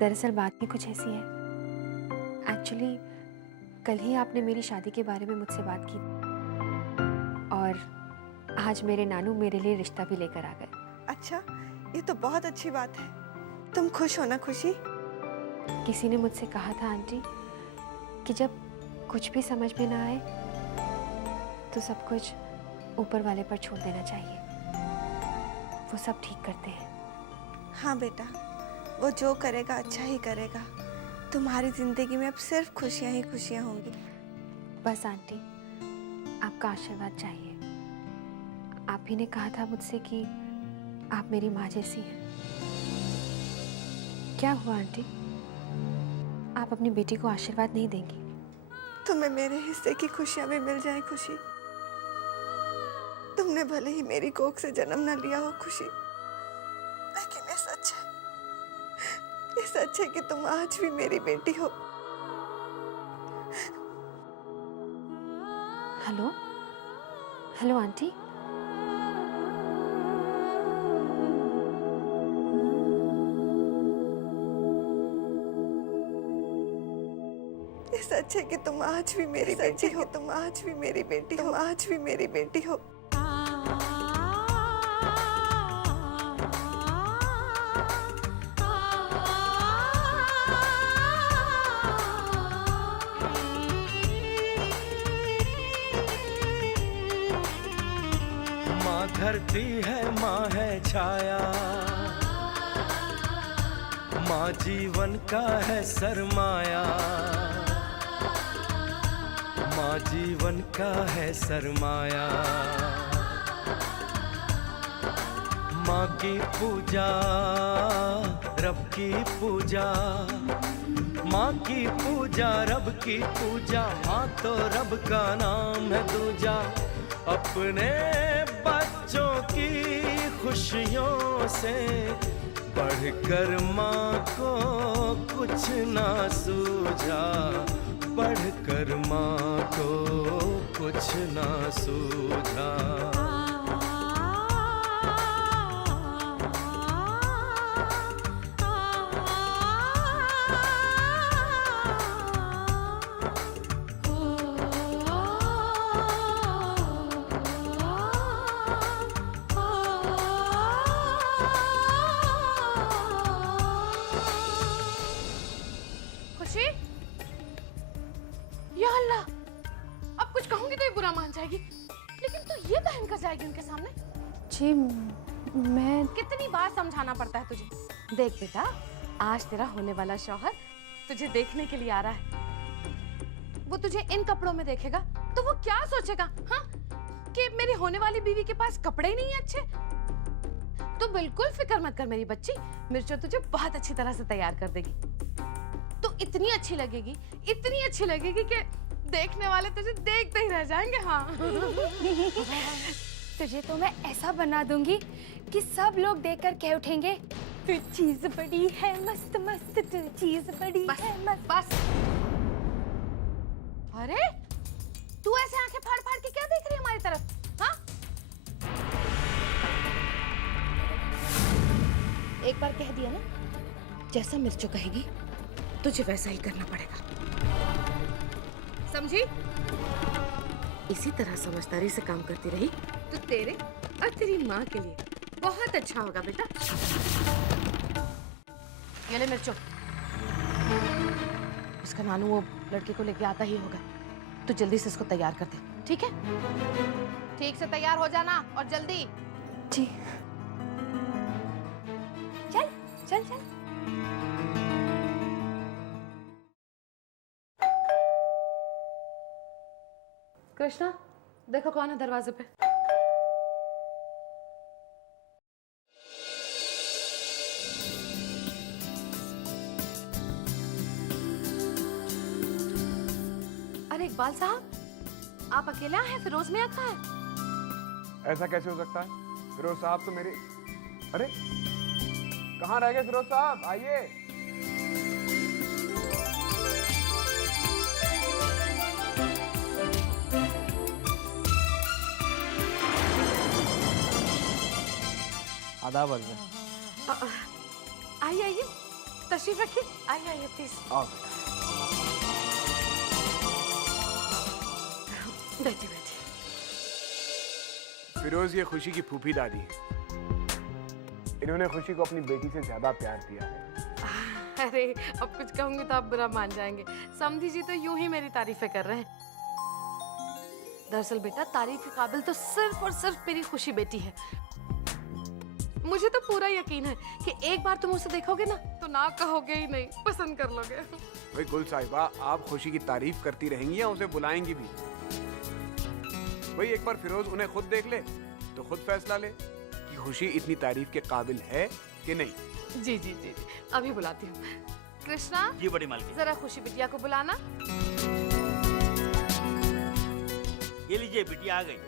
दरअसल बात भी कुछ ऐसी है। एक्चुअली कल ही आपने मेरी शादी के बारे में मुझसे बात की और आज मेरे नानू मेरे लिए रिश्ता भी लेकर आ गए। अच्छा, ये तो बहुत अच्छी बात है। तुम खुश हो ना खुशी? किसी ने मुझसे कहा था आंटी कि जब कुछ भी समझ में ना आए तो सब कुछ ऊपर वाले पर छोड़ देना चाहिए, वो सब ठीक करते हैं। हाँ बेटा, वो जो करेगा अच्छा ही करेगा। तुम्हारी जिंदगी में अब सिर्फ खुशियाँ ही खुशियाँ होंगी। बस आंटी, आपका आशीर्वाद चाहिए। आप ही ने कहा था मुझसे कि आप मेरी माँ जैसी हैं। क्या हुआ आंटी, आप अपनी बेटी को आशीर्वाद नहीं देंगी? तुम्हें मेरे हिस्से की खुशियाँ भी मिल जाए खुशी। तुमने भले ही मेरी कोख से जन्म न लिया हो खुशी, लेकिन ये सच है कि तुम आज भी मेरी बेटी हो। Hello hello aunty. ये सच है कि तुम आज भी मेरी बेटी हो। तुम आज भी मेरी बेटी हो। तुम आज भी मेरी बेटी हो। माँ धरती है, माँ है छाया, माँ जीवन का है सरमाया, माँ जीवन का है सरमाया। माँ की पूजा रब की पूजा, माँ की पूजा रब की पूजा, माँ तो रब का नाम है दूजा। अपने बच्चों की खुशियों से बढ़कर माँ को कुछ ना सूझा, बढ़कर माँ को कुछ ना सूझा। खुशी, या अल्लाह, अब कुछ कहूंगी तो ये बुरा मान जाएगी, लेकिन तू ये पहन कर जाएगी उनके सामने? जी मैं कितनी बार समझाना पड़ता है तुझे? देख बेटा, आज तेरा होने वाला शौहर तुझे देखने के लिए आ रहा है। वो तुझे इन कपड़ों में देखेगा तो वो क्या सोचेगा, हाँ? कि मेरी होने वाली बीवी के पास कपड़े ही नहीं है अच्छे। तो बिल्कुल फिक्र मत कर मेरी बच्ची, मिर्चो तुझे बहुत अच्छी तरह से तैयार कर देगी। तो इतनी अच्छी लगेगी कि देखने वाले तुझे देखते ही रह जाएंगे। हाँ तुझे तो मैं ऐसा बना दूंगी कि सब लोग देखकर कह उठेंगे, तू चीज बड़ी है मस्त मस्त, तू चीज बड़ी है मस्त। बस। अरे तू ऐसे आंखें फाड़ फाड़ के क्या देख रही है हमारी तरफ, हाँ? एक बार कह दिया ना, जैसा मिर्चो कहेगी तुझे वैसा ही करना पड़ेगा, समझी? इसी तरह समझदारी से काम करती रही तो तेरे और तेरी माँ के लिए बहुत अच्छा होगा बेटा। ये ले मिर्चो, उसका नानू वो लड़के को लेके आता ही होगा, तू जल्दी से इसको तैयार कर दे, ठीक है? ठीक से तैयार हो जाना और जल्दी। जी। चल चल चल। कृष्णा, देखो कौन है दरवाजे पे। अरे इकबाल साहब, आप अकेले आए हैं? फिरोज मियां कहाँ है? ऐसा कैसे हो सकता है? फिरोज साहब तो मेरे... अरे कहाँ रह गए फिरोज साहब? आइए। आदाब अर्जुन। आइए आइए, तशरीफ रखिए, आइए आइए प्लीज। आओ बेटा। बैठिए बैठिए। फिरोज ये खुशी की फूफी दादी है। इन्होंने खुशी को अपनी बेटी से ज्यादा प्यार दिया है। अरे अब कुछ कहूंगी तो आप बुरा मान जाएंगे। समधी जी तो यूं ही मेरी तारीफें कर रहे हैं। दरअसल बेटा तारीफ के काबिल तो सिर्फ और सिर्फ मेरी खुशी बेटी है। मुझे तो पूरा यकीन है कि एक बार तुम उसे देखोगे ना तो ना कहोगे ही नहीं, पसंद कर लोगे। भाई गुल साहिबा, आप खुशी की तारीफ करती रहेंगी या उसे बुलाएंगी भी? भाई एक बार फिरोज उन्हें खुद देख ले तो खुद फैसला ले कि खुशी इतनी तारीफ के काबिल है कि नहीं। जी जी जी जी, अभी बुलाती हूँ। कृष्णा जी बड़ी मालकिन। जरा खुशी बिटिया को बुलाना। ये लीजिए बिटिया आ गई।